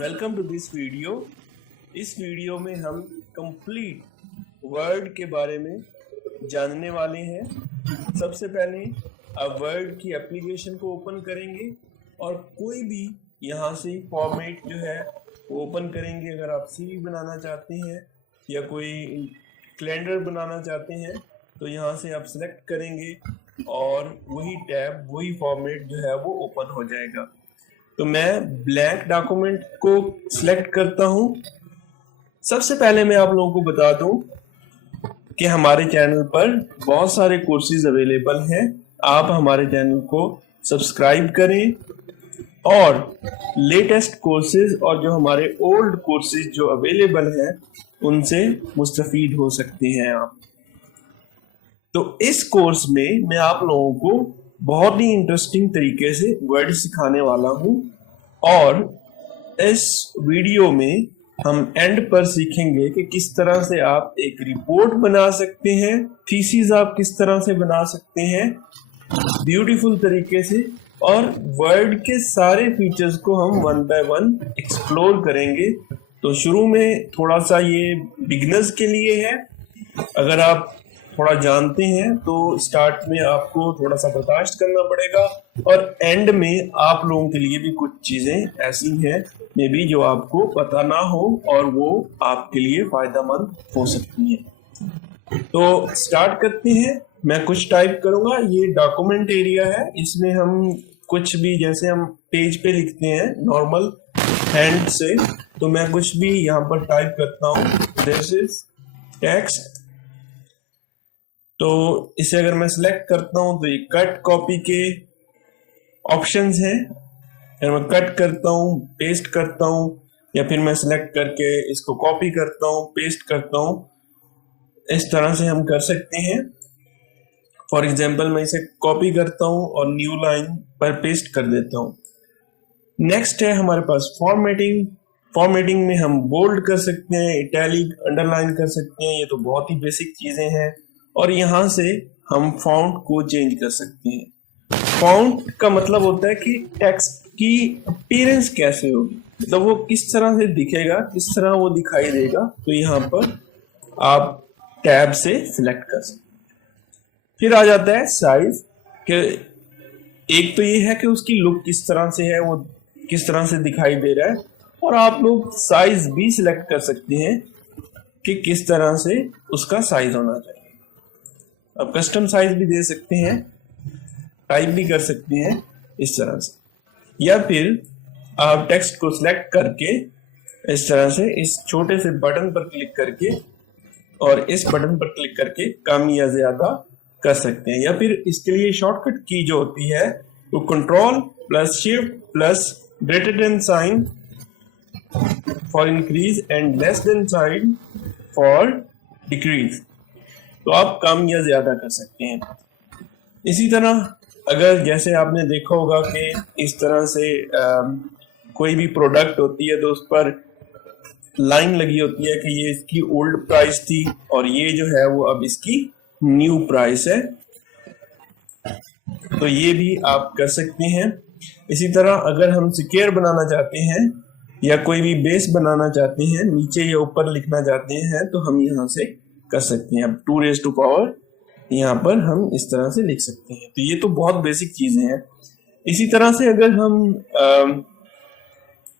Welcome to this video. इस video में हम कंप्लीट वर्ड के बारे में जानने वाले हैं। सबसे पहले आप वर्ड की एप्लीकेशन को ओपन करेंगे और कोई भी यहाँ से फॉर्मेट जो है वो ओपन करेंगे। अगर आप सीवी बनाना चाहते हैं या कोई कैलेंडर बनाना चाहते हैं तो यहाँ से आप सिलेक्ट करेंगे और वही टैब वही फॉर्मेट जो है वो ओपन हो जाएगा। तो मैं ब्लैंक डॉक्यूमेंट को सिलेक्ट करता हूं। सबसे पहले मैं आप लोगों को बता दूं कि हमारे चैनल पर बहुत सारे कोर्सेज अवेलेबल हैं। आप हमारे चैनल को सब्सक्राइब करें और लेटेस्ट कोर्सेज और जो हमारे ओल्ड कोर्सेज जो अवेलेबल हैं उनसे मुस्तफीद हो सकते हैं आप। तो इस कोर्स में मैं आप लोगों को बहुत ही इंटरेस्टिंग तरीके से वर्ड सिखाने वाला हूं और इस वीडियो में हम एंड पर सीखेंगे कि किस तरह से आप एक रिपोर्ट बना सकते हैं, थीसिस आप किस तरह से बना सकते हैं ब्यूटीफुल तरीके से, और वर्ड के सारे फीचर्स को हम वन बाय वन एक्सप्लोर करेंगे। तो शुरू में थोड़ा सा ये बिगिनर्स के लिए है। अगर आप थोड़ा जानते हैं तो स्टार्ट में आपको थोड़ा सा बर्दाश्त करना पड़ेगा और एंड में आप लोगों के लिए भी कुछ चीजें ऐसी हैं मे बी जो आपको पता ना हो और वो आपके लिए फायदेमंद हो सकती हैं। तो स्टार्ट करते हैं। मैं कुछ टाइप करूंगा। ये डॉक्यूमेंट एरिया है, इसमें हम कुछ भी जैसे हम पेज पे लिखते हैं नॉर्मल हैंड से, तो मैं कुछ भी यहाँ पर टाइप करता हूँ। This is text. तो इसे अगर मैं सिलेक्ट करता हूं तो ये कट कॉपी के ऑप्शंस हैं। अगर मैं कट करता हूं, पेस्ट करता हूं, या फिर मैं सिलेक्ट करके इसको कॉपी करता हूं, पेस्ट करता हूं, इस तरह से हम कर सकते हैं। फॉर एग्जांपल मैं इसे कॉपी करता हूं और न्यू लाइन पर पेस्ट कर देता हूं। नेक्स्ट है हमारे पास फॉर्मेटिंग। फॉर्मेटिंग में हम बोल्ड कर सकते हैं, इटैलिक, अंडरलाइन कर सकते हैं। ये तो बहुत ही बेसिक चीजें हैं। और यहाँ से हम फॉन्ट को चेंज कर सकते हैं। फॉन्ट का मतलब होता है कि टेक्स्ट की अपीयरेंस कैसे होगी, मतलब वो किस तरह से दिखेगा, किस तरह वो दिखाई देगा। तो यहाँ पर आप टैब से सिलेक्ट कर सकते हैं। फिर आ जाता है साइज के। एक तो ये है कि उसकी लुक किस तरह से है, वो किस तरह से दिखाई दे रहा है, और आप लोग साइज भी सिलेक्ट कर सकते हैं कि किस तरह से उसका साइज होना चाहिए। आप कस्टम साइज भी दे सकते हैं, टाइप भी कर सकते हैं इस तरह से, या फिर आप टेक्स्ट को सिलेक्ट करके इस तरह से इस छोटे से बटन पर क्लिक करके और इस बटन पर क्लिक करके कम या ज्यादा कर सकते हैं। या फिर इसके लिए शॉर्टकट की जो होती है वो control plus shift plus greater than sign for increase and less than sign for decrease. तो आप कम या ज्यादा कर सकते हैं। इसी तरह अगर जैसे आपने देखा होगा कि इस तरह से कोई भी प्रोडक्ट होती है तो उस पर लाइन लगी होती है कि ये इसकी ओल्ड प्राइस थी और ये जो है वो अब इसकी न्यू प्राइस है। तो ये भी आप कर सकते हैं। इसी तरह अगर हम सिक्योर बनाना चाहते हैं या कोई भी बेस बनाना चाहते हैं, नीचे या ऊपर लिखना चाहते हैं, तो हम यहाँ से कर सकते हैं। अब 2 रेज़ टू पावर यहाँ पर हम इस तरह से लिख सकते हैं। तो ये तो बहुत बेसिक चीजें हैं। इसी तरह से अगर हम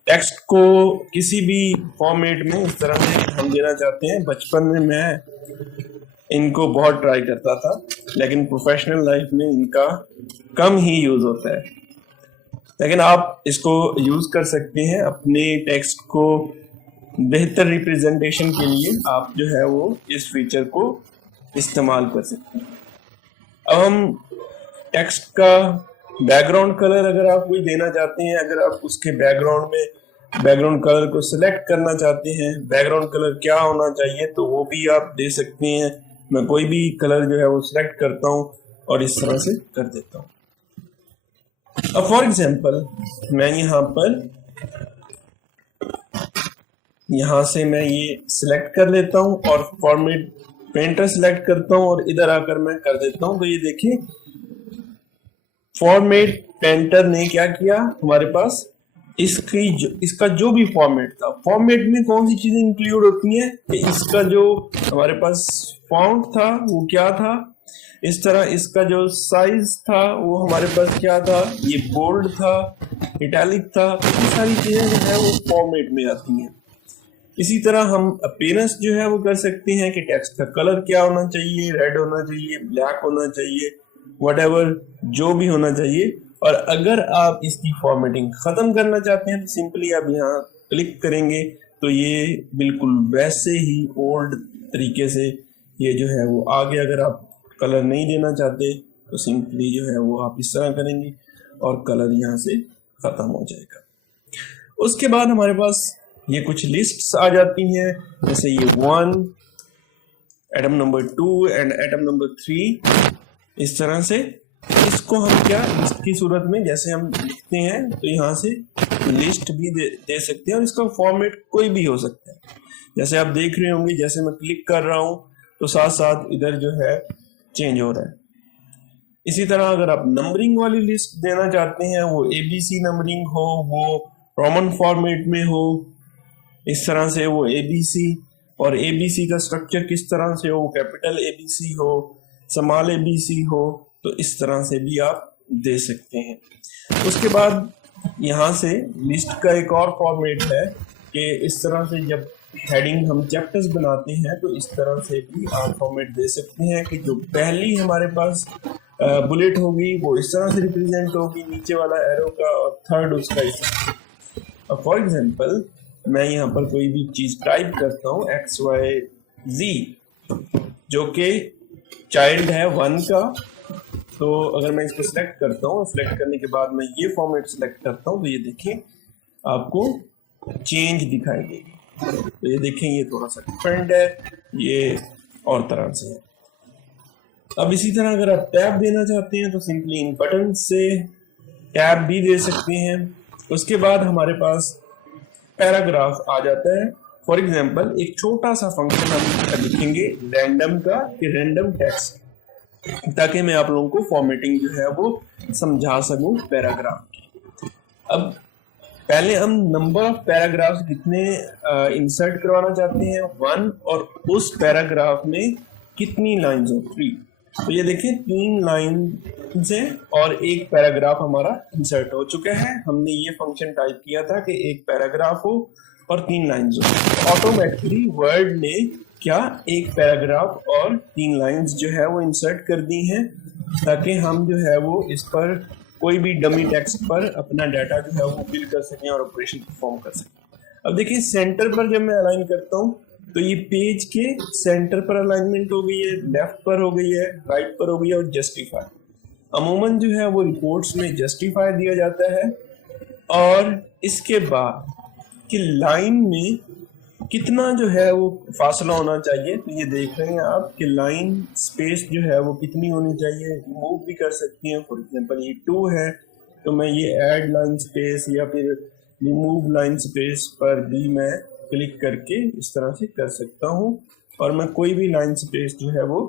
टेक्स्ट को किसी भी फॉर्मेट में इस तरह से हम देना चाहते हैं, बचपन में मैं इनको बहुत ट्राई करता था, लेकिन प्रोफेशनल लाइफ में इनका कम ही यूज होता है। लेकिन आप इसको यूज कर सकते हैं अपने टेक्स्ट को बेहतर रिप्रेजेंटेशन के लिए। आप जो है वो इस फीचर को इस्तेमाल कर सकते हैं। अब हम टेक्स्ट का बैकग्राउंड कलर अगर आप कोई देना चाहते हैं, अगर आप उसके बैकग्राउंड में बैकग्राउंड कलर को सिलेक्ट करना चाहते हैं, बैकग्राउंड कलर क्या होना चाहिए, तो वो भी आप दे सकते हैं। मैं कोई भी कलर जो है वो सिलेक्ट करता हूँ और इस तरह से कर देता हूँ। अब फॉर एग्जाम्पल मैं यहाँ से मैं ये सिलेक्ट कर लेता हूँ और फॉर्मेट पेंटर सिलेक्ट करता हूँ और इधर आकर मैं कर देता हूँ। तो ये देखिए फॉर्मेट पेंटर ने क्या किया, हमारे पास इसका जो भी फॉर्मेट था, फॉर्मेट में कौन सी चीजें इंक्लूड होती हैं कि इसका जो हमारे पास फॉन्ट था वो क्या था, इस तरह इसका जो साइज था वो हमारे पास क्या था, ये बोल्ड था, इटैलिक था, तो ये सारी चीजें जो है वो फॉर्मेट में आती हैं। इसी तरह हम अपीयरेंस जो है वो कर सकते हैं कि टेक्स्ट का कलर क्या होना चाहिए, रेड होना चाहिए, ब्लैक होना चाहिए, व्हाटएवर जो भी होना चाहिए। और अगर आप इसकी फॉर्मेटिंग खत्म करना चाहते हैं तो सिंपली आप यहाँ क्लिक करेंगे तो ये बिल्कुल वैसे ही ओल्ड तरीके से ये जो है वो आगे, अगर आप कलर नहीं देना चाहते तो सिंपली जो है वो आप इस तरह करेंगे और कलर यहाँ से खत्म हो जाएगा। उसके बाद हमारे पास ये कुछ लिस्ट्स आ जाती हैं, जैसे ये 1, atom number 2 and atom number 3, इस तरह से। इसको हम क्या लिस्ट की सूरत में जैसे हम लिखते हैं तो यहाँ से लिस्ट भी दे सकते हैं और इसका फॉर्मेट कोई भी हो सकता है। जैसे आप देख रहे होंगे, जैसे मैं क्लिक कर रहा हूँ तो साथ साथ इधर जो है चेंज हो रहा है। इसी तरह अगर आप नंबरिंग वाली लिस्ट देना चाहते हैं, वो ABC नंबरिंग हो, वो रोमन फॉर्मेट में हो, इस तरह से वो ABC, और ABC का स्ट्रक्चर किस तरह से हो, कैपिटल ABC हो, स्मॉल ABC हो, तो इस तरह से भी आप दे सकते हैं। उसके बाद यहाँ से लिस्ट का एक और फॉर्मेट है कि इस तरह से जब हेडिंग हम चैप्टर्स बनाते हैं तो इस तरह से भी आप फॉर्मेट दे सकते हैं कि जो पहली हमारे पास बुलेट होगी वो इस तरह से रिप्रेजेंट होगी नीचे वाला एरो का, और थर्ड उसका इस तरह। अब फॉर एग्जांपल मैं यहाँ पर कोई भी चीज टाइप करता हूँ XYZ जो कि चाइल्ड है 1 का, तो अगर मैं इसको सिलेक्ट करता हूँ, सिलेक्ट करने के बाद मैं ये फॉर्मेट सिलेक्ट करता हूँ तो ये देखिए आपको चेंज दिखाई देगी। तो ये देखें ये थोड़ा सा डिफरेंट है, ये और तरह से है। अब इसी तरह अगर आप टैब देना चाहते हैं तो सिंपली इन बटन से टैब भी दे सकते हैं। उसके बाद हमारे पास पैराग्राफ आ जाता है। फॉर एग्जांपल एक छोटा सा फंक्शन हम लिखेंगे रैंडम का, कि रैंडम टेक्स्ट, ताकि मैं आप लोगों को फॉर्मेटिंग जो है वो समझा सकूं पैराग्राफ की। अब पहले हम नंबर ऑफ पैराग्राफ्स कितने इंसर्ट करवाना चाहते हैं, 1, और उस पैराग्राफ में कितनी लाइंस हो, 3। तो ये देखिए 3 लाइन से और एक पैराग्राफ हमारा इंसर्ट हो चुका है। हमने ये फंक्शन टाइप किया था कि एक पैराग्राफ हो और 3 लाइंस हो। ऑटोमेटिकली वर्ड ने क्या एक पैराग्राफ और 3 लाइंस जो है वो इंसर्ट कर दी हैं, ताकि हम जो है वो इस पर कोई भी डमी टेक्स्ट पर अपना डाटा जो है वो फिल कर सकें और ऑपरेशन परफॉर्म कर सकें। अब देखिए सेंटर पर जब मैं अलाइन करता हूँ तो ये पेज के सेंटर पर अलाइनमेंट हो गई है, लेफ्ट पर हो गई है, राइट पर हो गई है, और जस्टिफाई। अमूमन जो है वो रिपोर्ट्स में जस्टिफाई दिया जाता है। और इसके बाद कि लाइन में कितना जो है वो फासला होना चाहिए, तो ये देख रहे हैं आप कि लाइन स्पेस जो है वो कितनी होनी चाहिए, रिमूव भी कर सकती हैं। फॉर एग्जांपल ये 2 है तो मैं ये ऐड लाइन स्पेस या फिर रिमूव लाइन स्पेस पर भी मैं क्लिक करके इस तरह से कर सकता हूँ, और मैं कोई भी लाइन स्पेस जो है वो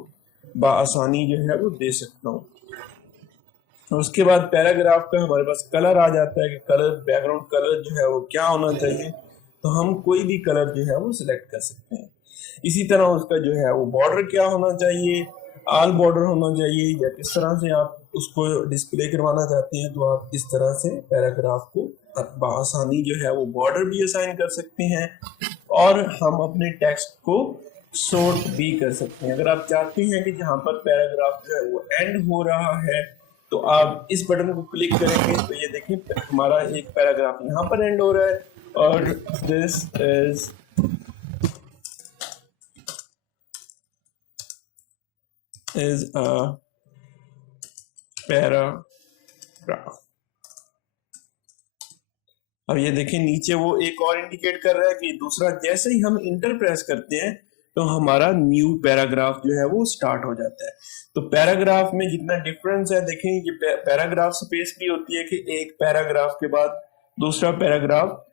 बआसानी जो है वो दे सकता हूँ। और उसके बाद पैराग्राफ का हमारे पास कलर आ जाता है कि कलर, बैकग्राउंड कलर जो है वो क्या होना चाहिए, तो हम कोई भी कलर जो है वो सिलेक्ट कर सकते हैं। इसी तरह उसका जो है वो बॉर्डर क्या होना चाहिए, ऑल बॉर्डर होना चाहिए, या किस तरह से आप उसको डिस्प्ले करवाना चाहते हैं, तो आप इस तरह से पैराग्राफ को आसानी जो है वो बॉर्डर भी असाइन कर सकते हैं, और हम अपने टेक्स्ट को सॉर्ट भी कर सकते हैं। अगर आप चाहते हैं कि जहाँ पर पैराग्राफ जो है वो एंड हो रहा है तो आप इस बटन को क्लिक करेंगे तो ये देखिए हमारा एक पैराग्राफ यहाँ पर एंड हो रहा है, और दिस इज अ पैराग्राफ। अब ये देखिए नीचे वो एक और इंडिकेट कर रहा है कि दूसरा, जैसे ही हम इंटर प्रेस करते हैं तो हमारा न्यू पैराग्राफ जो है वो स्टार्ट हो जाता है। तो पैराग्राफ में जितना डिफरेंस है देखें, ये पैराग्राफ स्पेस भी होती है कि एक पैराग्राफ के बाद दूसरा पैराग्राफ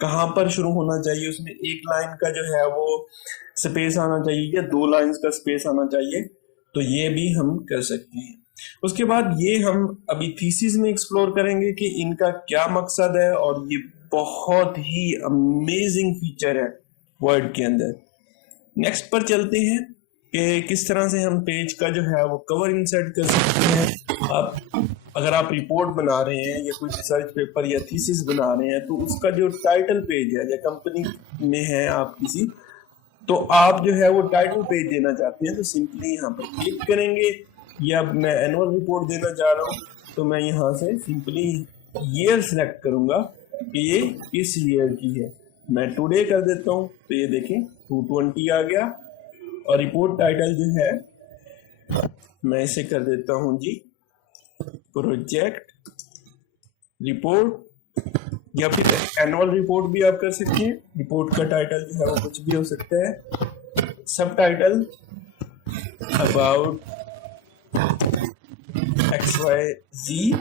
कहाँ पर शुरू होना चाहिए, उसमें एक लाइन का जो है वो स्पेस आना चाहिए या 2 लाइंस का स्पेस आना चाहिए, तो ये भी हम कर सकते हैं। उसके बाद ये हम अभी थीसिस में एक्सप्लोर करेंगे कि इनका क्या मकसद है, और ये बहुत ही अमेजिंग फीचर है वर्ड के अंदर। नेक्स्ट पर चलते हैं कि किस तरह से हम पेज का जो है वो कवर इंसर्ट कर सकते हैं। आप अगर आप रिपोर्ट बना रहे हैं या कोई रिसर्च पेपर या थीसिस बना रहे हैं, तो उसका जो टाइटल पेज है या कंपनी में है आप किसी, तो आप जो है वो टाइटल पेज देना चाहते हैं, तो सिंपली यहाँ पर क्लिक करेंगे। या मैं एनुअल रिपोर्ट देना चाह रहा हूँ, तो मैं यहाँ से सिंपली ईयर सेलेक्ट करूँगा कि ये किस ईयर की है। मैं टुडे कर देता हूँ, तो ये देखें 220 आ गया। और रिपोर्ट टाइटल जो है मैं इसे कर देता हूँ जी प्रोजेक्ट रिपोर्ट, या फिर एनुअल रिपोर्ट भी आप कर सकते हैं। रिपोर्ट का टाइटल जो है वो कुछ भी हो सकता है। सब टाइटल अबाउट XYZ,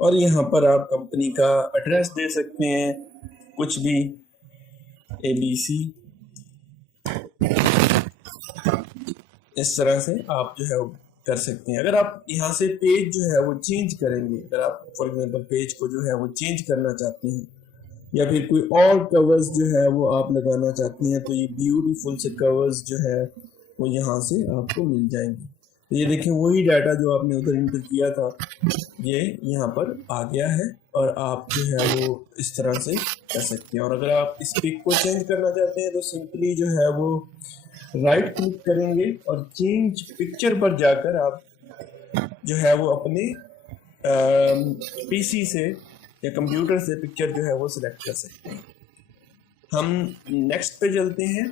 और यहाँ पर आप कंपनी का एड्रेस दे सकते हैं, कुछ भी ABC। इस तरह से आप जो है वो कर सकते हैं। अगर आप यहाँ से पेज जो है वो चेंज करेंगे, अगर आप फॉर एग्जांपल पेज को जो है वो चेंज करना चाहते हैं या फिर कोई और कवर्स जो है वो आप लगाना चाहते हैं, तो ये ब्यूटीफुल से कवर्स जो है वो यहाँ से आपको मिल जाएंगे। तो ये देखें वही डाटा जो आपने उधर इंटर किया था ये यहाँ पर आ गया है, और आप जो है वो इस तरह से कर सकते हैं। और अगर आप इस पिक को चेंज करना चाहते हैं, तो सिंपली जो है वो राइट क्लिक करेंगे और चेंज पिक्चर पर जाकर आप जो है वो अपने पीसी से या कंप्यूटर से पिक्चर जो है वो सिलेक्ट कर सकते हैं। हम नेक्स्ट पे चलते हैं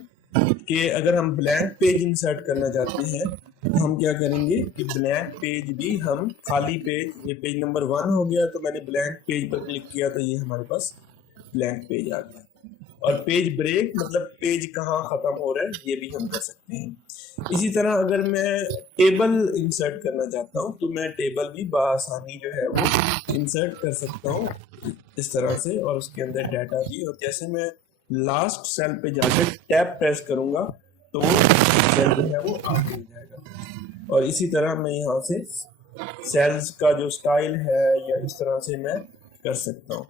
कि अगर हम ब्लैंक पेज इंसर्ट करना चाहते हैं, तो हम क्या करेंगे कि ब्लैंक पेज भी हम खाली पेज, ये पेज नंबर 1 हो गया, तो मैंने ब्लैंक पेज पर क्लिक किया तो ये हमारे पास ब्लैंक पेज आ गया। और पेज ब्रेक मतलब पेज कहाँ ख़त्म हो रहा है, ये भी हम कर सकते हैं। इसी तरह अगर मैं टेबल इंसर्ट करना चाहता हूँ, तो मैं टेबल भी बआसानी जो है वो इंसर्ट कर सकता हूँ इस तरह से, और उसके अंदर डाटा भी। और जैसे मैं लास्ट सेल पे जाकर टैब प्रेस करूँगा तो वो सेल जो है वो आगे हो जाएगा। और इसी तरह मैं यहाँ से सेल्स का जो स्टाइल है या इस तरह से मैं कर सकता हूँ।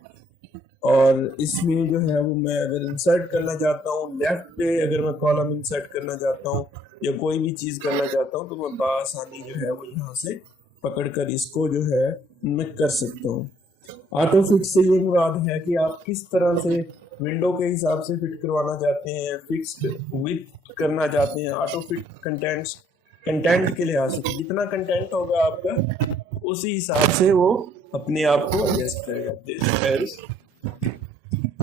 और इसमें जो है वो मैं अगर इंसर्ट करना चाहता हूँ, लेफ्ट पे अगर मैं कॉलम इंसर्ट करना चाहता हूँ या कोई भी चीज़ करना चाहता हूँ, तो मैं बआसानी जो है वो यहाँ से पकड़कर इसको जो है मैं कर सकता हूँ। ऑटो फिट से ये मुराद है कि आप किस तरह से विंडो के हिसाब से फिट करवाना चाहते हैं, फिक्स्ड विड्थ करना चाहते हैं। ऑटो फिट कंटेंट के लिहाज से जितना कंटेंट होगा आपका उसी हिसाब से वो अपने आप को एडजस्ट करेगा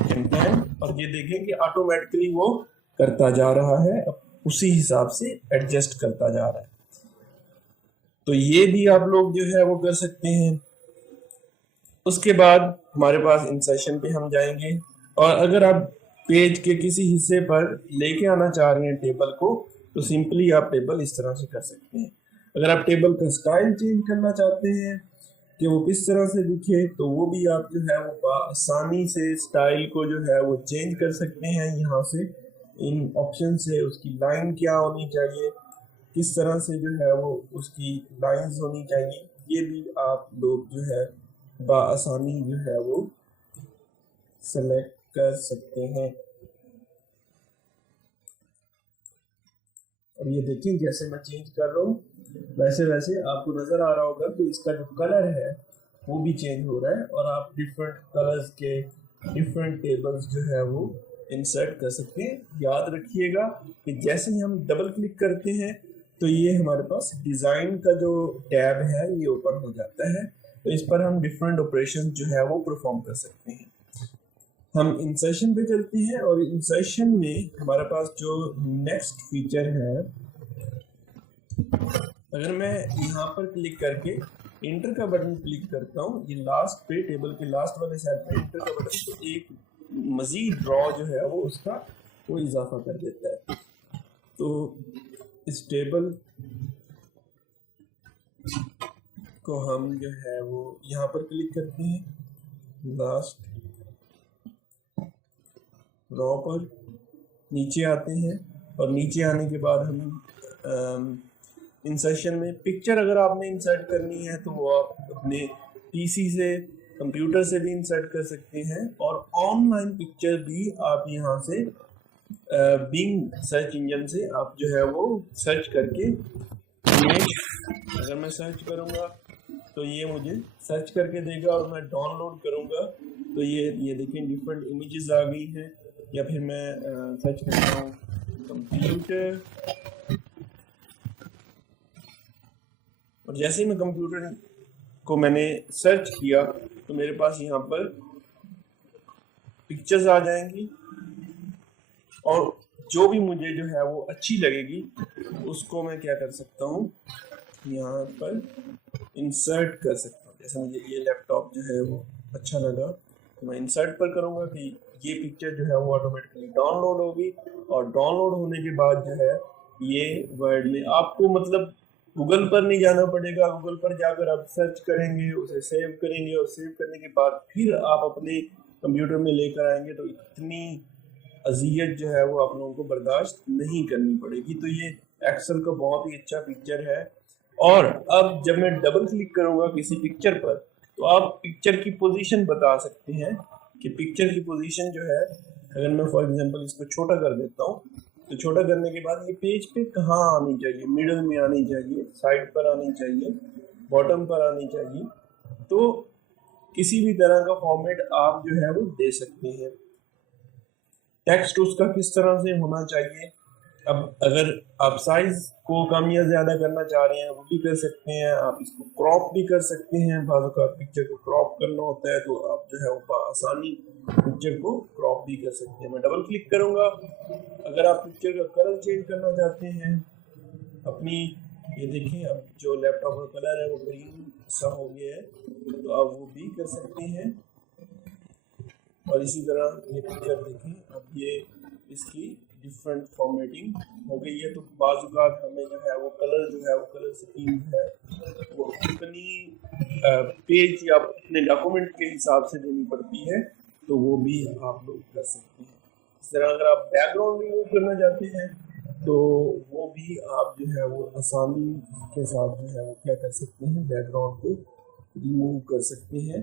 कंटेंट। और ये देखें कि ऑटोमेटिकली वो करता जा रहा है, उसी हिसाब से एडजस्ट करता जा रहा है। तो ये भी आप लोग जो है वो कर सकते हैं। उसके बाद हमारे पास इंसर्शन पे हम जाएंगे, और अगर आप पेज के किसी हिस्से पर लेके आना चाह रहे हैं टेबल को, तो सिंपली आप टेबल इस तरह से कर सकते हैं। अगर आप टेबल का स्टाइल चेंज करना चाहते हैं कि वो किस तरह से दिखे, तो वो भी आप जो है वो आसानी से स्टाइल को जो है वो चेंज कर सकते हैं। यहाँ से इन ऑप्शन से उसकी लाइन क्या होनी चाहिए, किस तरह से जो है वो उसकी लाइंस होनी चाहिए, ये भी आप लोग जो है बआसानी जो है वो सेलेक्ट कर सकते हैं। और ये देखिए जैसे मैं चेंज कर रहा हूँ वैसे वैसे आपको नजर आ रहा होगा कि इसका जो कलर है वो भी चेंज हो रहा है, और आप डिफरेंट कलर्स के डिफरेंट टेबल्स जो है वो इंसर्ट कर सकते हैं। याद रखिएगा कि जैसे ही हम डबल क्लिक करते हैं तो ये हमारे पास डिज़ाइन का जो टैब है ये ओपन हो जाता है, तो इस पर हम डिफरेंट ऑपरेशन जो है वो परफॉर्म कर सकते हैं। हम इंसर्शन पे चलते हैं, और इंसर्शन में हमारे पास जो नेक्स्ट फीचर है, अगर मैं यहाँ पर क्लिक करके इंटर का बटन क्लिक करता हूँ, ये लास्ट पे टेबल के लास्ट वाले सेल पे इंटर का बटन, तो एक मजीद ड्रॉ जो है वो उसका वो इजाफा कर देता है। तो इस टेबल को हम जो है वो यहाँ पर क्लिक करते हैं, लास्ट ड्रॉ पर नीचे आते हैं, और नीचे आने के बाद हम इंसर्शन में पिक्चर अगर आपने इंसर्ट करनी है तो वो आप अपने पीसी से, कंप्यूटर से भी इंसर्ट कर सकते हैं, और ऑनलाइन पिक्चर भी आप यहाँ से बिंग सर्च इंजन से आप जो है वो सर्च करके इमेज, अगर मैं सर्च करूँगा तो ये मुझे सर्च करके देगा, और मैं डाउनलोड करूँगा तो ये देखिए डिफरेंट इमेजेस आ गई हैं। या फिर मैं सर्च करता हूँ कंप्यूटर, और जैसे ही मैं कंप्यूटर को मैंने सर्च किया तो मेरे पास यहाँ पर पिक्चर्स आ जाएंगी, और जो भी मुझे जो है वो अच्छी लगेगी उसको मैं क्या कर सकता हूँ, यहाँ पर इंसर्ट कर सकता हूँ। जैसे मुझे ये लैपटॉप जो है वो अच्छा लगा तो मैं इंसर्ट पर करूँगा कि ये पिक्चर जो है वो ऑटोमेटिकली डाउनलोड होगी, और डाउनलोड होने के बाद जो है ये वर्ड में आपको मतलब गूगल पर नहीं जाना पड़ेगा। गूगल पर जाकर आप सर्च करेंगे, उसे सेव करेंगे, और सेव करने के बाद फिर आप अपने कंप्यूटर में लेकर आएंगे तो इतनी अजियत जो है वो आप लोगों को बर्दाश्त नहीं करनी पड़ेगी। तो ये एक्सेल का बहुत ही अच्छा फीचर है। और अब जब मैं डबल क्लिक करूंगा किसी पिक्चर पर तो आप पिक्चर की पोजीशन बता सकते हैं कि पिक्चर की पोजीशन जो है, अगर मैं फॉर एग्जांपल इसको छोटा कर देता हूँ तो छोटा करने के बाद ये पेज पे कहाँ आनी चाहिए, मिडल में आनी चाहिए, साइड पर आनी चाहिए, बॉटम पर आनी चाहिए। तो किसी भी तरह का फॉर्मेट आप जो है वो दे सकते हैं। टेक्स्ट उसका किस तरह से होना चाहिए, अब अगर आप साइज को कम या ज्यादा करना चाह रहे हैं वो भी कर सकते हैं, आप इसको क्रॉप भी कर सकते हैं। बाज़ औक़ात पिक्चर को क्रॉप करना होता है तो आप जो है वो आसानी पिक्चर को क्रॉप भी कर सकते हैं। मैं डबल क्लिक करूंगा। अगर आप पिक्चर का कलर चेंज करना चाहते हैं अपनी, ये देखिए अब जो लैपटॉप का कलर है वो ग्रीन सा हो गया है, तो आप वो भी कर सकते हैं। और इसी तरह ये पिक्चर देखें, अब ये इसकी डिफरेंट फॉर्मेटिंग हो गई है। तो बाज़ औक़ात हमें जो है वो कलर स्कीम है वो अपनी पेज या अपने डॉक्यूमेंट के हिसाब से देनी पड़ती है, तो वो भी आप लोग कर सकते हैं। इस तरह अगर आप बैकग्राउंड रिमूव करना चाहते हैं तो वो भी आप जो है वो आसानी के साथ जो है वो क्या कर सकते हैं, बैकग्राउंड को रिमूव कर सकते हैं।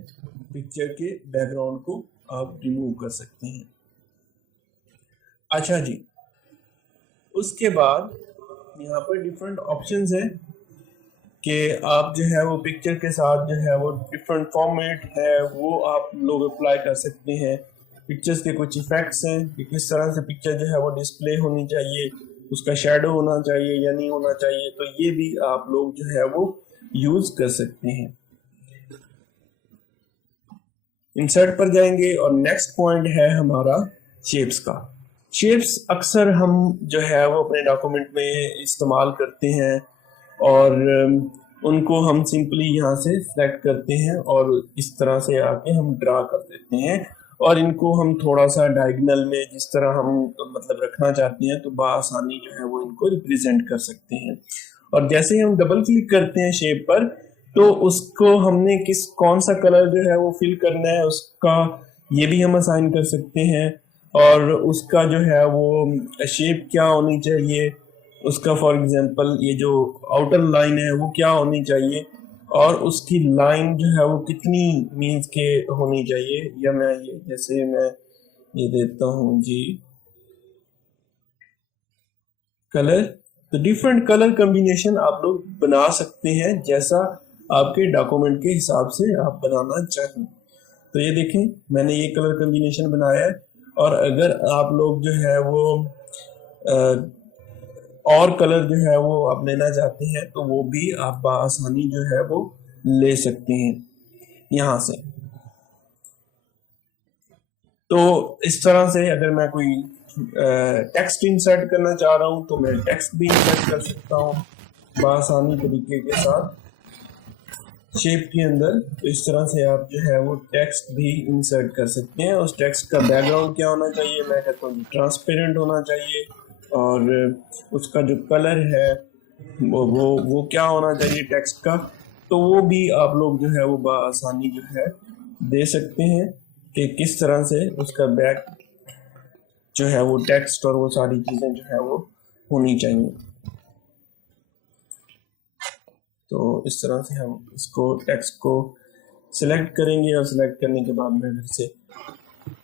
पिक्चर के बैकग्राउंड को आप रिमूव कर सकते हैं। अच्छा जी, उसके बाद यहाँ पर डिफरेंट ऑप्शंस हैं कि आप जो है वो पिक्चर के साथ जो है वो डिफरेंट फॉर्मेट है वो आप लोग अप्लाई कर सकते हैं। पिक्चर्स के कुछ इफेक्ट्स हैं कि किस तरह से पिक्चर जो है वो डिस्प्ले होनी चाहिए, उसका शेडो होना चाहिए या नहीं होना चाहिए, तो ये भी आप लोग जो है वो यूज कर सकते हैं। इंसर्ट पर जाएंगे और नेक्स्ट पॉइंट है हमारा शेप्स का। शेप्स अक्सर हम जो है वो अपने डॉक्यूमेंट में इस्तेमाल करते हैं और उनको हम सिंपली यहाँ से सेलेक्ट करते हैं और इस तरह से आके हम ड्रा कर देते हैं, और इनको हम थोड़ा सा डायगोनल में जिस तरह हम मतलब रखना चाहते हैं तो बआसानी जो है वो इनको रिप्रेजेंट कर सकते हैं। और जैसे ही हम डबल क्लिक करते हैं शेप पर तो उसको हमने कौन सा कलर जो है वो फिल करना है उसका ये भी हम असाइन कर सकते हैं, और उसका जो है वो शेप क्या होनी चाहिए, उसका फॉर एग्जांपल ये जो आउटर लाइन है वो क्या होनी चाहिए, और उसकी लाइन जो है वो कितनी मीन्स के होनी चाहिए। या मैं ये जैसे मैं ये देता हूँ जी कलर, तो डिफरेंट कलर कॉम्बिनेशन आप लोग बना सकते हैं जैसा आपके डॉक्यूमेंट के हिसाब से आप बनाना चाहें। तो ये देखें मैंने ये कलर कॉम्बिनेशन बनाया है, और अगर आप लोग जो है वो और कलर जो है वो आप लेना चाहते हैं तो वो भी आप आसानी जो है वो ले सकते हैं यहाँ से। तो इस तरह से अगर मैं कोई टेक्स्ट इंसर्ट करना चाह रहा हूँ तो मैं टेक्स्ट भी इंसर्ट कर सकता हूँ आसानी तरीके के साथ शेप के अंदर। तो इस तरह से आप जो है वो टेक्स्ट भी इंसर्ट कर सकते हैं। उस टेक्स्ट का बैकग्राउंड क्या होना चाहिए, मैं कहता हूँ ट्रांसपेरेंट होना चाहिए, और उसका जो कलर है वो क्या होना चाहिए टेक्स्ट का, तो वो भी आप लोग जो है वो बआसानी जो है दे सकते हैं कि किस तरह से उसका बैक जो है वो टेक्स्ट और वो सारी चीज़ें जो है वो होनी चाहिए। तो इस तरह से हम इसको टेक्स्ट को सिलेक्ट करेंगे और सिलेक्ट करने के बाद मैं फिर से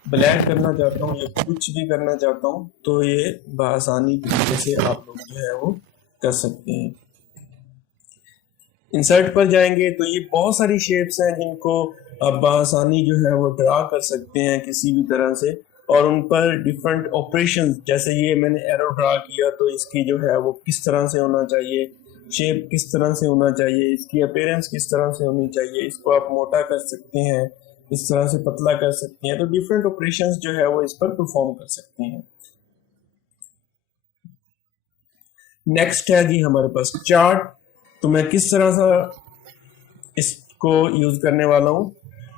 ब्लैंक करना चाहता हूँ या कुछ भी करना चाहता हूँ तो ये बआसानी तरीके से आप लोग जो है वो कर सकते हैं। इंसर्ट पर जाएंगे तो ये बहुत सारी शेप्स हैं जिनको आप बआसानी जो है वो ड्रा कर सकते हैं किसी भी तरह से, और उन पर डिफरेंट ऑपरेशंस, जैसे ये मैंने एरो ड्रा किया तो इसकी जो है वो किस तरह से होना चाहिए, शेप किस तरह से होना चाहिए, इसकी अपीयरेंस किस तरह से होनी चाहिए, इसको आप मोटा कर सकते हैं, इस तरह से पतला कर सकते हैं, तो डिफरेंट ऑपरेशंस जो है वो इस पर परफॉर्म कर सकते हैं। नेक्स्ट है जी हमारे पास चार्ट। तो मैं किस तरह से इसको यूज करने वाला हूँ,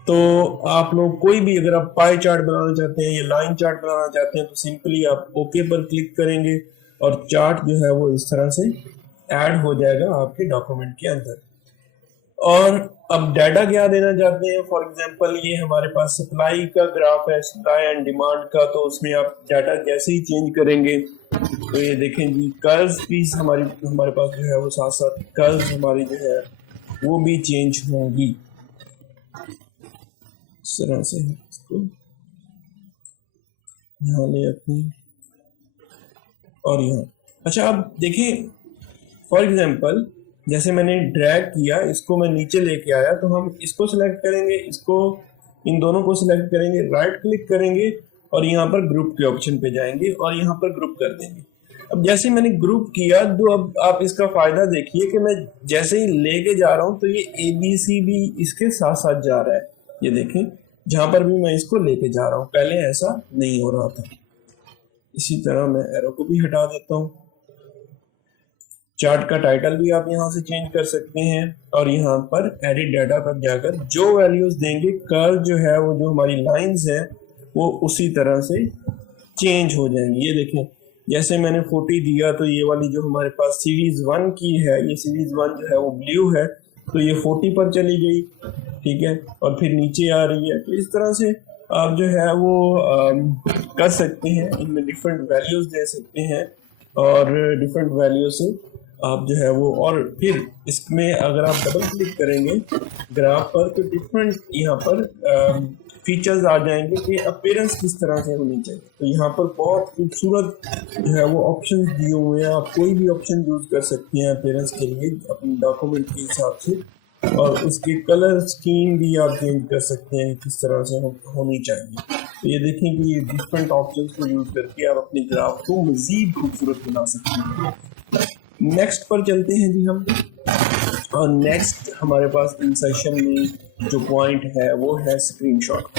तो आप लोग कोई भी अगर आप पाई चार्ट बनाना चाहते हैं या लाइन चार्ट बनाना चाहते हैं तो सिंपली आप ओके पर क्लिक करेंगे और चार्ट जो है वो इस तरह से ऐड हो जाएगा आपके डॉक्यूमेंट के अंदर। और अब डाटा क्या देना चाहते हैं, फॉर एग्जांपल ये हमारे पास सप्लाई का ग्राफ है, सप्लाई एंड डिमांड का, तो उसमें आप डाटा जैसे ही चेंज करेंगे तो ये देखें जी कर्व्स भी हमारे पास जो है वो साथ साथ कर्व्स हमारी जो है वो भी चेंज होंगी। इस तरह से इसको यहाँ ले आते हैं और यहाँ, अच्छा अब देखें फॉर एग्जांपल जैसे मैंने ड्रैग किया, इसको मैं नीचे लेके आया, तो हम इसको सिलेक्ट करेंगे, इसको इन दोनों को सिलेक्ट करेंगे, राइट क्लिक करेंगे और यहाँ पर ग्रुप के ऑप्शन पे जाएंगे और यहाँ पर ग्रुप कर देंगे। अब जैसे मैंने ग्रुप किया तो अब आप इसका फायदा देखिए कि मैं जैसे ही लेके जा रहा हूँ तो ये ABC भी इसके साथ साथ जा रहा है। ये देखें जहां पर भी मैं इसको लेके जा रहा हूँ, पहले ऐसा नहीं हो रहा था। इसी तरह मैं एरो को भी हटा देता हूँ। चार्ट का टाइटल भी आप यहाँ से चेंज कर सकते हैं और यहाँ पर एडिट डाटा पर जाकर जो वैल्यूज देंगे, कर्व जो है वो जो हमारी लाइंस है वो उसी तरह से चेंज हो जाएंगी। ये देखें जैसे मैंने 40 दिया तो ये वाली जो हमारे पास सीरीज 1 की है, ये सीरीज 1 जो है वो ब्लू है तो ये 40 पर चली गई, ठीक है, और फिर नीचे आ रही है। तो इस तरह से आप जो है वो कर सकते हैं, इनमें डिफरेंट वैल्यूज दे सकते हैं और डिफरेंट वैल्यू से आप जो है वो, और फिर इसमें अगर आप डबल क्लिक करेंगे ग्राफ पर तो डिफरेंट यहाँ पर फीचर्स आ जाएंगे कि अपीयरेंस किस तरह से होनी चाहिए। तो यहाँ पर बहुत खूबसूरत जो है वो ऑप्शन दिए हुए हैं, आप कोई भी ऑप्शन यूज कर सकते हैं अपीयरेंस के लिए अपने डॉक्यूमेंट के हिसाब से, और उसके कलर स्कीम भी आप चेंज कर सकते हैं किस तरह से होनी चाहिए। तो ये देखें कि ये डिफरेंट ऑप्शंस को यूज करके आप अपने ग्राफ को मजीद खूबसूरत बना सकते हैं। नेक्स्ट पर चलते हैं जी हम, और नेक्स्ट हमारे पास इन सेशन में जो पॉइंट है वो है स्क्रीनशॉट।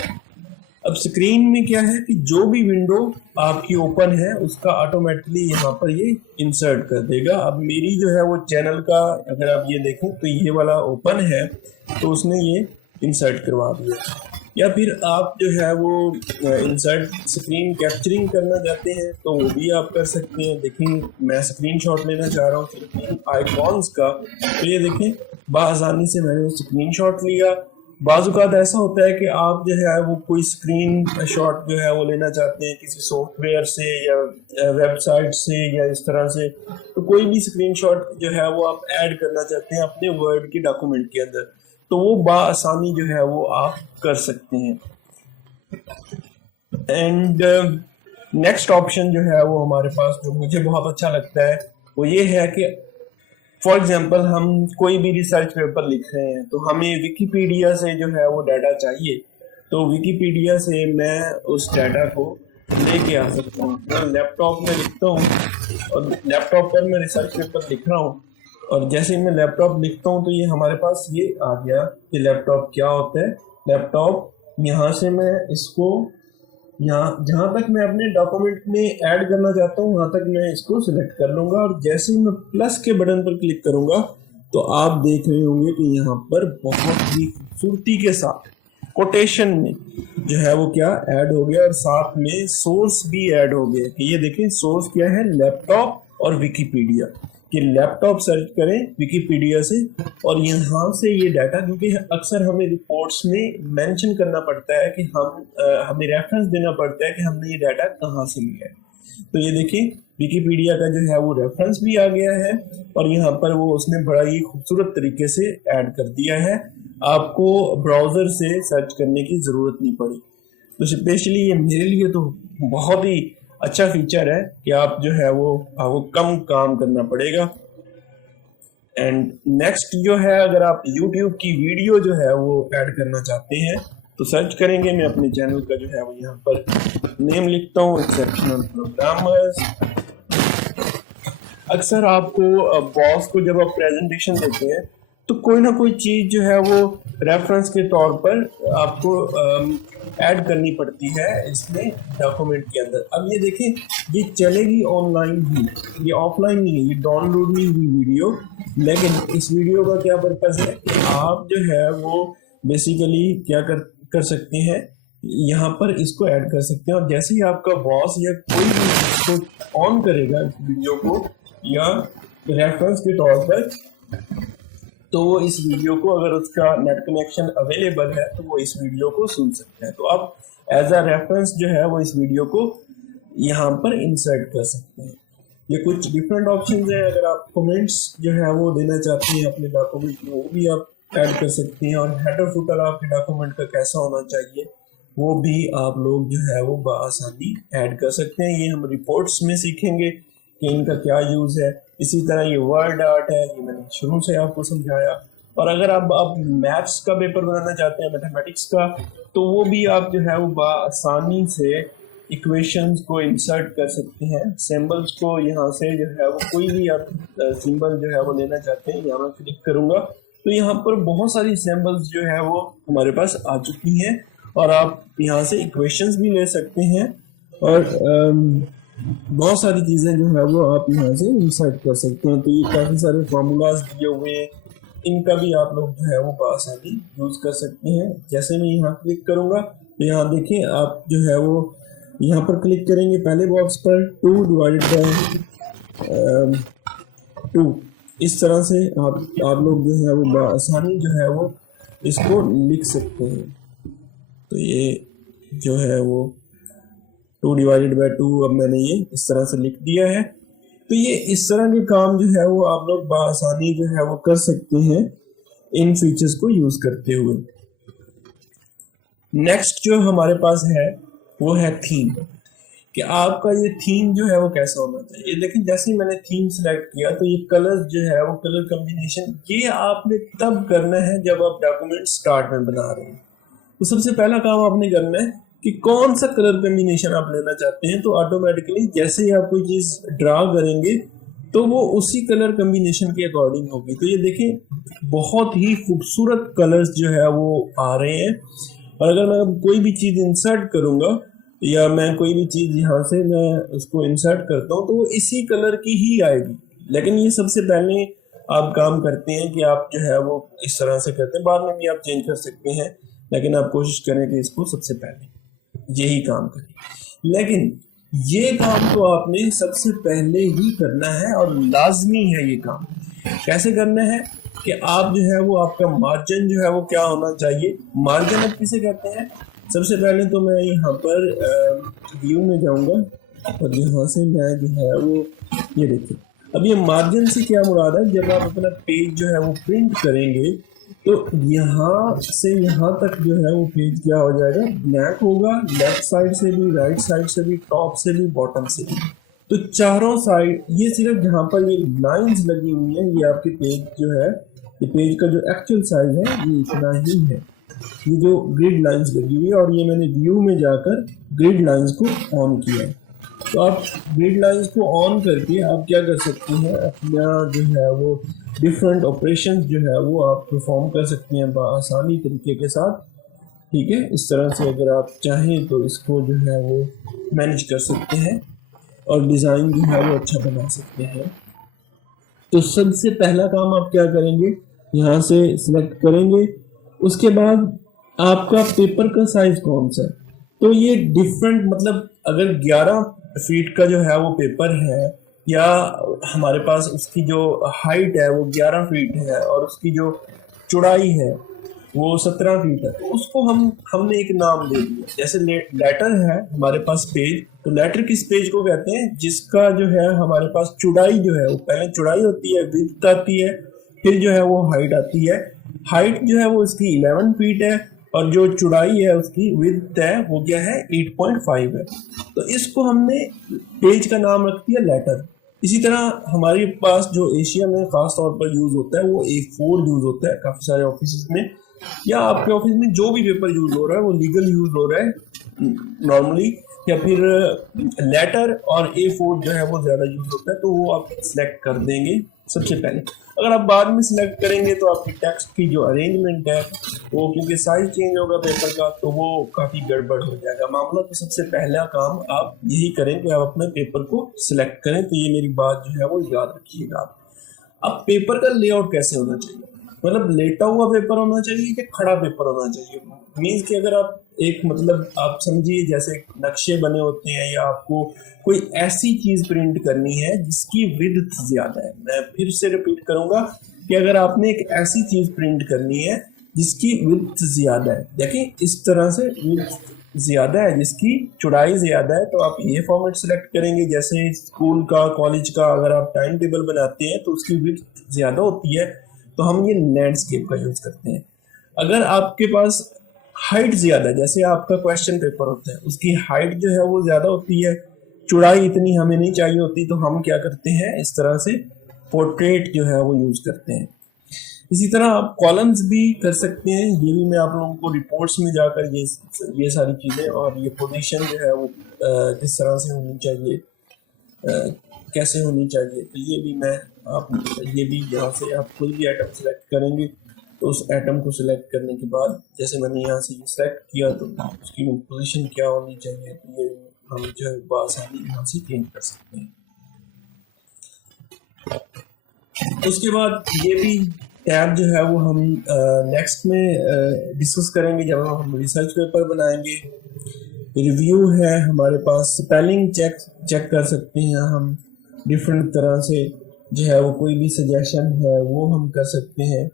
अब स्क्रीन में क्या है कि जो भी विंडो आपकी ओपन है उसका ऑटोमेटिकली यहाँ पर ये इंसर्ट कर देगा। अब मेरी जो है वो चैनल का अगर आप ये देखें तो ये वाला ओपन है तो उसने ये इंसर्ट करवा दिया। या फिर आप जो है वो इंसर्ट स्क्रीन कैप्चरिंग करना चाहते हैं तो वो भी आप कर सकते हैं। देखें मैं स्क्रीनशॉट लेना चाह रहा हूँ आइकॉन्स का, तो ये देखें बआसानी से मैंने स्क्रीनशॉट लिया। बाज़-औक़ात ऐसा होता है कि आप जो है वो कोई स्क्रीन शॉट जो है वो लेना चाहते हैं किसी सॉफ्टवेयर से या वेबसाइट से या इस तरह से, तो कोई भी स्क्रीन शॉट जो है वो आप ऐड करना चाहते हैं अपने वर्ड के डॉक्यूमेंट के अंदर, तो वो बआसानी जो है वो आप कर सकते हैं। एंड नेक्स्ट ऑप्शन जो है वो हमारे पास जो मुझे बहुत अच्छा लगता है वो ये है कि फॉर एग्जांपल हम कोई भी रिसर्च पेपर लिख रहे हैं तो हमें विकिपीडिया से जो है वो डाटा चाहिए, तो विकिपीडिया से मैं उस डाटा को लेके आ सकता हूँ। मैं लैपटॉप में लिखता हूँ और लैपटॉप पर मैं रिसर्च पेपर लिख रहा हूँ, और जैसे ही मैं लैपटॉप लिखता हूँ तो ये हमारे पास ये आ गया कि लैपटॉप क्या होता है। लैपटॉप यहाँ से मैं इसको यहाँ जहाँ तक मैं अपने डॉक्यूमेंट में ऐड करना चाहता हूँ वहाँ तक मैं इसको सिलेक्ट कर लूँगा, और जैसे ही मैं प्लस के बटन पर क्लिक करूँगा तो आप देख रहे होंगे कि यहाँ पर बहुत ही खूबसूरती के साथ कोटेशन में जो है वो क्या ऐड हो गया, और साथ में सोर्स भी ऐड हो गया। कि ये देखें सोर्स क्या है, लैपटॉप और विकिपीडिया, कि लैपटॉप सर्च करें विकिपीडिया से और यहाँ से ये डाटा, क्योंकि अक्सर हमें रिपोर्ट्स में मेंशन करना पड़ता है कि हमें रेफरेंस देना पड़ता है कि हमने ये डाटा कहाँ से लिया है। तो ये देखिए विकिपीडिया का जो है वो रेफरेंस भी आ गया है और यहाँ पर वो उसने बड़ा ही खूबसूरत तरीके से ऐड कर दिया है, आपको ब्राउजर से सर्च करने की जरूरत नहीं पड़ी। तो स्पेशली ये मेरे लिए तो बहुत ही अच्छा फीचर है कि आप जो है वो आपको कम काम करना पड़ेगा। एंड नेक्स्ट जो है, अगर आप YouTube की वीडियो जो है वो ऐड करना चाहते हैं तो सर्च करेंगे, मैं अपने चैनल का जो है वो यहाँ पर नेम लिखता हूँ, एक्सेप्शनल प्रोग्रामर्स। अक्सर आपको बॉस को जब आप प्रेजेंटेशन देते हैं तो कोई ना कोई चीज जो है वो रेफरेंस के तौर पर आपको ऐड करनी पड़ती है इसमें डॉक्यूमेंट के अंदर। अब ये देखें, ये चलेगी ऑनलाइन ही, ये ऑफलाइन नहीं है, ये डाउनलोड नहीं हुई वीडियो। लेकिन इस वीडियो का क्या पर्पस है कि आप जो है वो बेसिकली क्या कर सकते हैं, यहाँ पर इसको ऐड कर सकते हैं और जैसे ही आपका बॉस या कोई भी इसको ऑन करेगा इस वीडियो को या रेफरेंस के तौर पर, तो वो इस वीडियो को, अगर उसका नेट कनेक्शन अवेलेबल है तो वो इस वीडियो को सुन सकते हैं। तो आप एज अ रेफरेंस जो है वो इस वीडियो को यहाँ पर इंसर्ट कर सकते हैं। ये कुछ डिफरेंट ऑप्शंस हैं। अगर आप कमेंट्स जो है वो देना चाहते हैं अपने डॉक्यूमेंट में, वो भी आप ऐड कर सकते हैं। और हेडर फुटर आपके डॉक्यूमेंट का कैसा होना चाहिए वो भी आप लोग जो है वो बआसानी ऐड कर सकते हैं। ये हम रिपोर्ट्स में सीखेंगे कि इनका क्या यूज़ है। इसी तरह ये वर्ड आर्ट है, ये मैंने शुरू से आपको समझाया। और अगर आप मैथ्स का पेपर बनाना चाहते हैं, मैथमेटिक्स का, तो वो भी आप जो है वो बआसानी से इक्वेशंस को इंसर्ट कर सकते हैं। सिंबल्स को यहाँ से जो है वो कोई भी आप सिंबल जो है वो लेना चाहते हैं, यहाँ मैं क्लिक करूँगा तो यहाँ पर बहुत सारी सिंबल्स जो है वो हमारे पास आ चुकी हैं और आप यहाँ से इक्वेशंस भी ले सकते हैं और बहुत सारी चीज़ें जो है वो आप यहाँ से इंसर्ट कर सकते हैं। तो ये काफ़ी सारे फार्मूलाज दिए हुए हैं, इनका भी आप लोग जो है वो बआसानी यूज़ कर सकते हैं। जैसे मैं यहाँ क्लिक करूँगा तो यहाँ देखिए, आप जो है वो यहाँ पर क्लिक करेंगे पहले बॉक्स पर 2 डिवाइडेड बाय 2, इस तरह से आप लोग जो है वो बआसानी जो है वो इसको लिख सकते हैं। तो ये जो है वो 2 डिवाइडेड बाय 2 अब मैंने ये इस तरह से लिख दिया है। तो ये इस तरह के काम जो है वो आप लोग बआसानी जो है वो कर सकते हैं इन फीचर्स को यूज करते हुए। नेक्स्ट जो हमारे पास है वो है थीम, कि आपका ये थीम जो है वो कैसा होना चाहिए। लेकिन जैसे ही मैंने थीम सेलेक्ट किया तो ये कलर जो है वो कलर कॉम्बिनेशन, ये आपने तब करना है जब आप डॉक्यूमेंट स्टार्ट में बना रहे हैं। तो सबसे पहला काम आपने करना है कि कौन सा कलर कॉम्बिनेशन आप लेना चाहते हैं। तो ऑटोमेटिकली जैसे ही आप कोई चीज ड्रा करेंगे तो वो उसी कलर कॉम्बिनेशन के अकॉर्डिंग होगी। तो ये देखिए, बहुत ही खूबसूरत कलर्स जो है वो आ रहे हैं। और अगर मैं कोई भी चीज इंसर्ट करूंगा या मैं कोई भी चीज यहाँ से मैं उसको इंसर्ट करता हूँ तो वो इसी कलर की ही आएगी। लेकिन ये सबसे पहले आप काम करते हैं कि आप जो है वो इस तरह से करते हैं, बाद में भी आप चेंज कर सकते हैं, लेकिन आप कोशिश करें कि इसको सबसे पहले यही काम करें। लेकिन ये काम तो आपने सबसे पहले ही करना है और लाजमी है। ये काम कैसे करना है कि आप जो है वो आपका मार्जिन जो है वो क्या होना चाहिए। मार्जिन आप किसे कहते हैं, सबसे पहले तो मैं यहाँ पर व्यू में जाऊँगा और यहाँ से मैं जो है वो ये देखिए, अब ये मार्जिन से क्या मुराद है, जब आप अपना पेज जो है वो प्रिंट करेंगे तो यहाँ से यहाँ तक जो है वो पेज क्या हो जाएगा, ब्लैक होगा, लेफ्ट साइड से भी, राइट साइड से भी, टॉप से भी, बॉटम से भी। तो चारों साइड, ये सिर्फ जहाँ पर ये लाइंस लगी हुई हैं, ये आपके पेज जो है, ये पेज का जो एक्चुअल साइज है ये इतना ही है। ये जो ग्रिड लाइंस लगी हुई है, और ये मैंने व्यू में जाकर ग्रिड लाइंस को ऑन किया है। तो आप ग्रिड लाइंस को ऑन करके आप क्या कर सकते हैं, अपना जो है वो डिफरेंट ऑपरेशंस जो है वो आप परफॉर्म कर सकते हैं आसानी तरीके के साथ। ठीक है, इस तरह से अगर आप चाहें तो इसको जो है वो मैनेज कर सकते हैं और डिज़ाइन जो है वो अच्छा बना सकते हैं। तो सबसे पहला काम आप क्या करेंगे, यहाँ से सिलेक्ट करेंगे, उसके बाद आपका पेपर का साइज कौन सा है। तो ये डिफरेंट, मतलब अगर 11 फीट का जो है वो पेपर है, या हमारे पास उसकी जो हाइट है वो 11 फीट है और उसकी जो चौड़ाई है वो 17 फीट है, तो उसको हमने एक नाम दे दिया। जैसे लेटर है हमारे पास पेज, तो लेटर किस पेज को कहते हैं, जिसका जो है हमारे पास चौड़ाई जो है वो पहले चौड़ाई होती है, विड्थ आती है, फिर जो है वो हाइट आती है। हाइट जो है वो इसकी 11 फीट है और जो चौड़ाई है उसकी विड्थ है वो क्या है 8.5 है। तो इसको हमने पेज का नाम रख दिया लेटर। इसी तरह हमारे पास जो एशिया में खास तौर पर यूज होता है वो A4 यूज होता है काफी सारे ऑफिस में, या आपके ऑफिस में जो भी पेपर यूज हो रहा है वो लीगल यूज हो रहा है नॉर्मली, या फिर लेटर और A4 जो है वो ज्यादा यूज होता है, तो वो आप सिलेक्ट कर देंगे सबसे पहले। अगर आप बाद में सिलेक्ट करेंगे तो आपकी टेक्स्ट की जो अरेंजमेंट है वो, क्योंकि साइज चेंज होगा पेपर का, तो वो काफी गड़बड़ हो जाएगा मामला। तो सबसे पहला काम आप यही करें कि आप अपने पेपर को सिलेक्ट करें। तो ये मेरी बात जो है वो याद रखिएगा आप। अब पेपर का लेआउट कैसे होना चाहिए, मतलब लेटा हुआ पेपर होना चाहिए कि खड़ा पेपर होना चाहिए। मीन्स कि अगर आप एक मतलब आप समझिए जैसे नक्शे बने होते हैं, या आपको कोई ऐसी चीज प्रिंट करनी है जिसकी विड्थ ज्यादा है। मैं फिर से रिपीट करूंगा कि अगर आपने एक ऐसी चीज प्रिंट करनी है जिसकी विड्थ ज्यादा है, देखिए इस तरह से विड्थ ज्यादा है, जिसकी चौड़ाई ज्यादा है, तो आप ये फॉर्मेट सिलेक्ट करेंगे। जैसे स्कूल का, कॉलेज का अगर आप टाइम टेबल बनाते हैं तो उसकी विड्थ ज्यादा होती है, तो हम ये लैंडस्केप का यूज करते हैं। अगर आपके पास हाइट ज्यादा है, जैसे आपका क्वेश्चन पेपर होता है उसकी हाइट जो है वो ज्यादा होती है, चौड़ाई इतनी हमें नहीं चाहिए होती, तो हम क्या करते हैं इस तरह से पोर्ट्रेट जो है वो यूज करते हैं। इसी तरह आप कॉलम्स भी कर सकते हैं, ये भी मैं आप लोगों को रिपोर्ट्स में जाकर ये सारी चीज़ें और ये पोजीशन जो है वो किस तरह से होनी चाहिए, कैसे होनी चाहिए, तो ये भी मैं आप ये भी यहाँ से आप कोई भी आइटम सेलेक्ट करेंगे तो उस आइटम को सिलेक्ट करने के बाद जैसे मैंने यहाँ से सिलेक्ट किया तो उसकी पोजीशन क्या होनी चाहिए, तो ये हम जो है आसानी यहाँ से चेंज कर सकते हैं। उसके बाद ये भी टैब जो है वो हम नेक्स्ट में डिस्कस करेंगे जब हम रिसर्च पेपर बनाएंगे। रिव्यू है हमारे पास, स्पेलिंग चेक कर सकते हैं हम डिफरेंट तरह से, जो है वो कोई भी सजेशन है वो हम कर सकते हैं।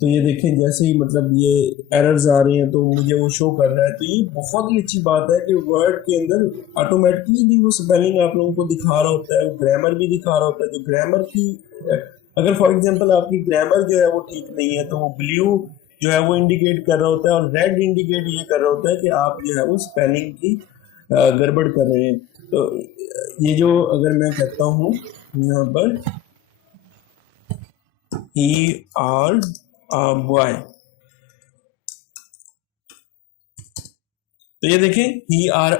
तो ये देखें जैसे ही मतलब ये एरर्स आ रही हैं तो मुझे वो शो कर रहा है, तो ये बहुत ही अच्छी बात है कि वर्ड के अंदर ऑटोमेटिकली भी वो स्पेलिंग आप लोगों को दिखा रहा होता है, वो ग्रामर भी दिखा रहा होता है। जो ग्रामर की अगर फॉर एग्जांपल आपकी ग्रामर जो है वो ठीक नहीं है तो वो ब्लू जो है वो इंडिकेट कर रहा होता है, और रेड इंडिकेट ये कर रहा होता है कि आप जो है वो स्पेलिंग की गड़बड़ कर रहे हैं। तो ये जो अगर मैं कहता हूँ यहाँ पर ER तो ये देखें ER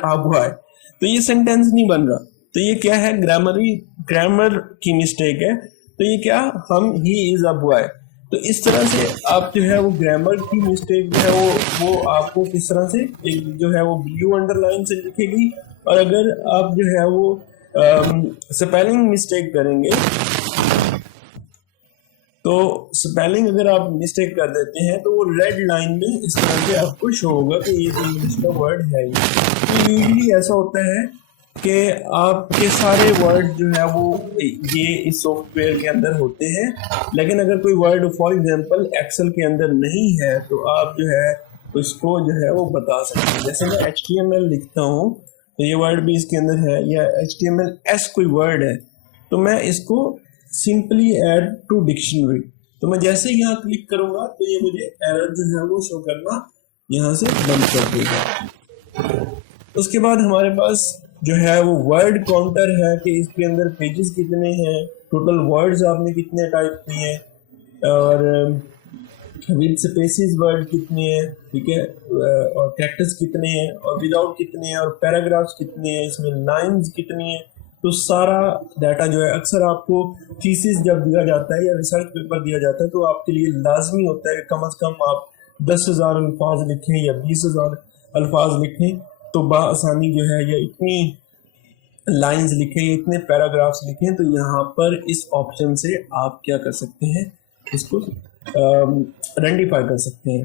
तो ये सेंटेंस नहीं बन रहा, तो ये क्या है, ग्रामर की मिस्टेक है। तो ये क्या, हम ही इज अ बॉय। तो इस तरह से आप जो है वो ग्रामर की मिस्टेक जो है वो आपको किस तरह से एक जो है वो ब्लू अंडरलाइन से लिखेगी, और अगर आप जो है वो स्पेलिंग मिस्टेक करेंगे तो स्पेलिंग अगर आप मिस्टेक कर देते हैं तो वो रेड लाइन में इस तरह से आपको शो होगा कि ये इंग्लिश का वर्ड है। तो यूजुअली ऐसा होता है कि आपके सारे वर्ड जो है वो ये इस सॉफ्टवेयर के अंदर होते हैं, लेकिन अगर कोई वर्ड फॉर एग्जांपल एक्सेल के अंदर नहीं है तो आप जो है उसको जो है वो बता सकते हैं। जैसे मैं HTML लिखता हूँ तो ये वर्ड भी इसके अंदर है, या HTML कोई वर्ड है तो मैं इसको सिंपली ऐड टू डिक्शनरी, तो मैं जैसे ही यहाँ क्लिक करूंगा तो ये मुझे एरर जो है वो शो करना यहाँ से बंद कर देगा। उसके बाद हमारे पास जो है वो वर्ड काउंटर है कि इसके अंदर पेजेस कितने हैं, टोटल वर्ड्स आपने कितने टाइप किए हैं, और विद स्पेसिस वर्ड कितने हैं, ठीक है, और कैरेक्टर्स कितने हैं, और विदाउट कितने हैं, और पैराग्राफ्स कितने हैं, इसमें लाइंस कितनी हैं। तो सारा डाटा जो है अक्सर आपको थीसिस जब दिया जाता है या रिसर्च पेपर दिया जाता है तो आपके लिए लाजमी होता है कि कम से कम आप 10,000 अल्फाज लिखें या 20,000 अल्फाज लिखें, तो बासानी जो है या इतनी लाइंस लिखें, इतने पैराग्राफ्स लिखें। तो यहाँ पर इस ऑप्शन से आप क्या कर सकते हैं, इसको आइडेंटिफाई कर सकते हैं।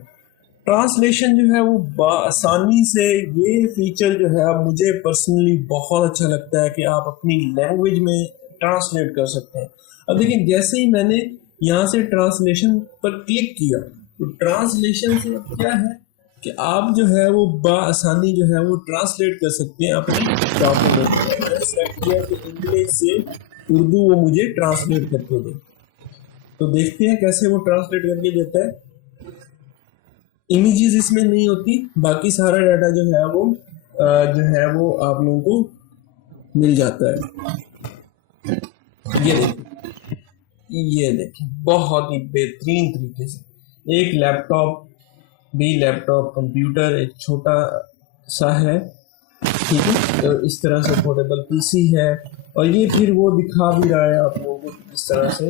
ट्रांसलेशन जो है वो आसानी से, ये फीचर जो है मुझे पर्सनली बहुत अच्छा लगता है कि आप अपनी लैंग्वेज में ट्रांसलेट कर सकते हैं। अब देखिए जैसे ही मैंने यहाँ से ट्रांसलेशन पर क्लिक किया तो ट्रांसलेशन से अब क्या है कि आप जो है वो आसानी जो है वो ट्रांसलेट कर सकते हैं अपने डॉक्यूमेंट। सेलेक्ट किया कि इंग्लिश से उर्दू वो मुझे ट्रांसलेट करके दे, तो देखते हैं कैसे वो ट्रांसलेट करके देता है। इमेजेस इसमें नहीं होती, बाकी सारा डाटा जो है वो आप लोगों को मिल जाता है। ये देखिए बहुत ही बेहतरीन तरीके से एक लैपटॉप कंप्यूटर एक छोटा सा है, ठीक है, तो इस तरह से पोर्टेबल पीसी है, और ये फिर वो दिखा भी रहा है आप लोगों को इस तरह से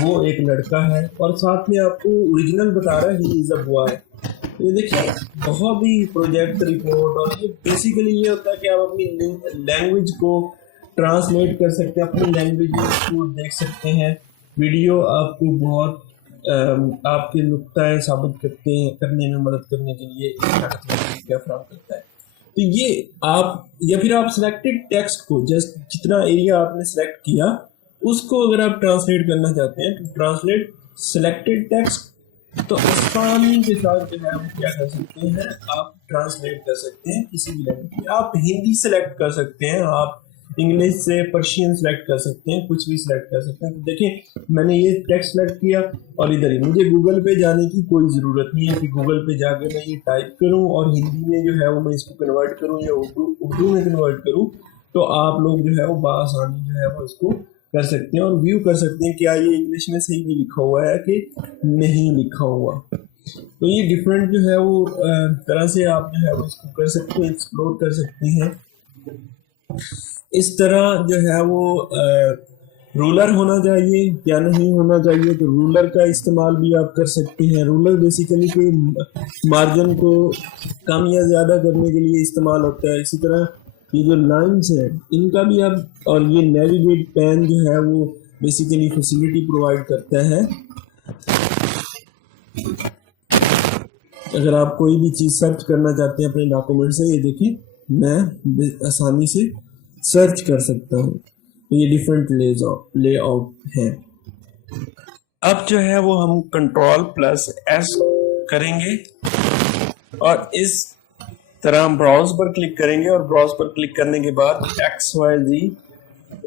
वो एक लड़का है, और साथ में आपको ओरिजिनल बता रहा है ही इज अ बॉय। ये देखिए बहुत ही प्रोजेक्ट रिपोर्ट, और ये बेसिकली ये होता है कि आप अपनी लैंग्वेज को ट्रांसलेट कर सकते हैं, अपनी लैंग्वेज को देख सकते हैं। वीडियो आपको बहुत आपके नुक्ताएं साबित करने में मदद करने के लिए क्या फराहम करता है। तो ये आप या फिर आप सिलेक्टेड टेक्स्ट को जस्ट जितना एरिया आपने सेलेक्ट किया उसको अगर आप ट्रांसलेट करना चाहते हैं तो ट्रांसलेट सिलेक्टेड टेक्स्ट, तो आसानी के साथ जो है वो क्या कर सकते हैं, आप ट्रांसलेट कर सकते हैं किसी भी लैंग्वेज में। आप हिंदी सेलेक्ट कर सकते हैं, आप इंग्लिश से पर्शियन सेलेक्ट कर सकते हैं, कुछ भी सिलेक्ट कर सकते हैं। तो देखिए मैंने ये टेक्स्ट सेलेक्ट किया और इधर ही मुझे गूगल पे जाने की कोई ज़रूरत नहीं है कि गूगल पे जाके मैं ये टाइप करूं और हिंदी में जो है वो मैं इसको कन्वर्ट करूं या उर्दू में कन्वर्ट करूं। तो आप लोग जो है वो बआसानी जो है वो इसको कर सकते हैं और व्यू कर सकते हैं क्या ये इंग्लिश में सही भी लिखा हुआ है कि नहीं लिखा हुआ। तो ये डिफरेंट जो है वो तरह से आप जो है वो इसको कर सकते हैं, एक्सप्लोर कर सकते हैं। इस तरह जो है वो रूलर होना चाहिए क्या नहीं होना चाहिए, तो रूलर का इस्तेमाल भी आप कर सकते हैं। रूलर बेसिकली कोई मार्जिन को कम या ज़्यादा करने के लिए इस्तेमाल होता है। इसी तरह ये जो लाइंस है इनका भी आप, और ये नेविगेट पेन जो है वो बेसिकली फैसिलिटी प्रोवाइड करता है। अगर आप कोई भी चीज़ सर्च करना चाहते हैं अपने डॉक्यूमेंट से, ये देखिए मैं आसानी से सर्च कर सकता हूँ। तो ये डिफरेंट लेआउट है। अब जो है वो हम Ctrl+S करेंगे और इस तरह ब्राउज पर क्लिक करेंगे, और ब्राउज पर क्लिक करने के बाद XYZ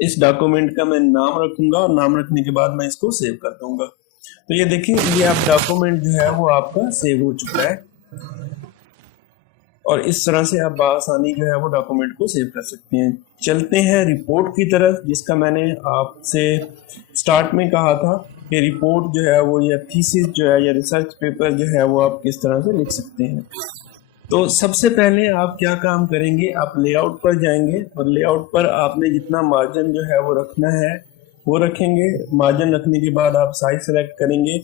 इस डॉक्यूमेंट का मैं नाम रखूंगा, और नाम रखने के बाद मैं इसको सेव कर दूंगा। तो ये देखिए ये आप डॉक्यूमेंट जो है वो आपका सेव हो चुका है, और इस तरह से आप बआसानी जो है वो डॉक्यूमेंट को सेव कर सकते हैं। चलते हैं रिपोर्ट की तरफ, जिसका मैंने आपसे स्टार्ट में कहा था कि रिपोर्ट जो है वो या थीसिस जो है या रिसर्च पेपर जो है वो आप किस तरह से लिख सकते हैं। तो सबसे पहले आप क्या काम करेंगे, आप लेआउट पर जाएंगे और लेआउट पर आपने जितना मार्जिन जो है वो रखना है वो रखेंगे। मार्जिन रखने के बाद आप साइज सेलेक्ट करेंगे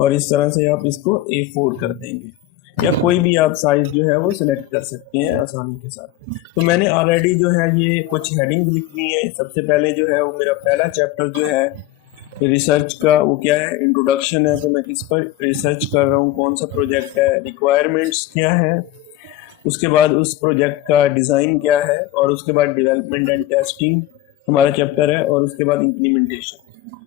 और इस तरह से आप इसको A4 कर देंगे, या कोई भी आप साइज जो है वो सिलेक्ट कर सकते हैं आसानी के साथ। तो मैंने ऑलरेडी जो है ये कुछ हेडिंग लिख ली है। सबसे पहले जो है वो मेरा पहला चैप्टर जो है रिसर्च का वो क्या है, इंट्रोडक्शन है। तो मैं किस पर रिसर्च कर रहा हूँ, कौन सा प्रोजेक्ट है, रिक्वायरमेंट्स क्या है, उसके बाद उस प्रोजेक्ट का डिज़ाइन क्या है, और उसके बाद डेवलपमेंट एंड टेस्टिंग हमारा चैप्टर है, और उसके बाद इम्प्लीमेंटेशन।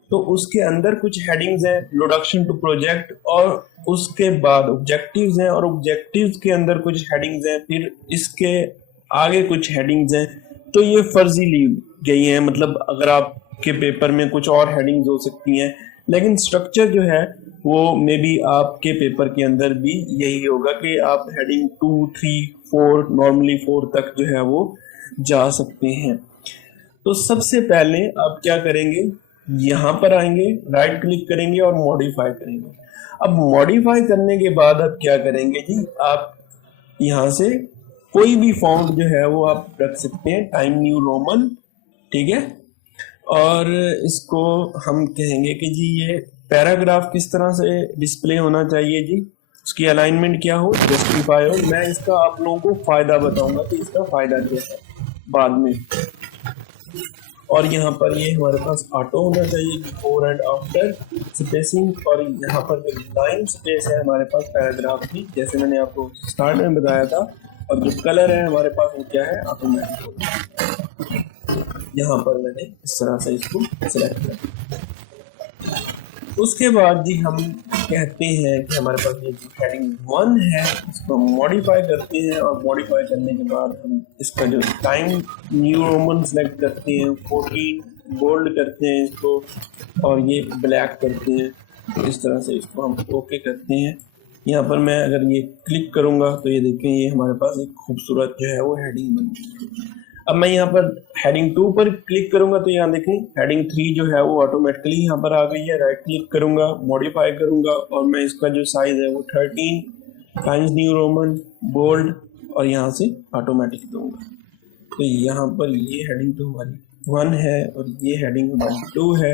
तो उसके अंदर कुछ हेडिंग्स हैं, इंट्रोडक्शन टू प्रोजेक्ट, और उसके बाद ऑब्जेक्टिव्स हैं, और ऑब्जेक्टिव्स के अंदर कुछ हेडिंग्स हैं, फिर इसके आगे कुछ हेडिंग्स हैं। तो ये फर्जी ली गई हैं, मतलब अगर आपके पेपर में कुछ और हेडिंग्स हो सकती हैं, लेकिन स्ट्रक्चर जो है वो मे बी आपके पेपर के अंदर भी यही होगा कि आप हेडिंग 2, 3, 4 नॉर्मली 4 तक जो है वो जा सकते हैं। तो सबसे पहले आप क्या करेंगे, यहाँ पर आएंगे, राइट क्लिक करेंगे और मॉडिफाई करेंगे। अब मॉडिफाई करने के बाद आप क्या करेंगे जी, आप यहाँ से कोई भी फॉन्ट जो है वो आप रख सकते हैं, टाइम न्यू रोमन, ठीक है। और इसको हम कहेंगे कि जी ये पैराग्राफ किस तरह से डिस्प्ले होना चाहिए जी, उसकी अलाइनमेंट क्या हो, जस्टिफाई हो। मैं इसका आप लोगों को फायदा बताऊंगा कि इसका फायदा क्या है बाद में। और यहाँ पर ये हमारे पास ऑटो होना चाहिए, बिफोर एंड आफ्टर स्पेसिंग, और यहाँ पर जो लाइन स्पेस है हमारे पास पैराग्राफ की, जैसे मैंने आपको स्टार्ट में बताया था। और जो कलर है हमारे पास वो क्या है, ऑटोमेटिक। यहाँ पर मैंने इस तरह से इसको सिलेक्ट किया। उसके बाद जी हम कहते हैं कि हमारे पास ये जो हेडिंग 1 है इसको मॉडिफाई करते हैं, और मॉडिफाई करने के बाद हम इसका जो टाइम न्यू रोमन सेलेक्ट करते हैं, 14 बोल्ड करते हैं इसको, और ये ब्लैक करते हैं। इस तरह से इसको हम ओके करते हैं। यहाँ पर मैं अगर ये क्लिक करूँगा तो ये देखें, ये हमारे पास एक खूबसूरत जो है वो हेडिंग बन गई है। अब मैं यहाँ पर हेडिंग 2 पर क्लिक करूँगा तो यहाँ देखें हेडिंग 3 जो है वो ऑटोमेटिकली यहाँ पर आ गई है। राइट क्लिक करूँगा, मॉडिफाई करूँगा, और मैं इसका जो साइज़ है वो 13 टाइम्स न्यू रोमन बोल्ड और यहाँ से ऑटोमेटिक दूँगा। तो यहाँ पर ये हेडिंग तो हमारी 1 है, और ये हेडिंग हमारी 2 है,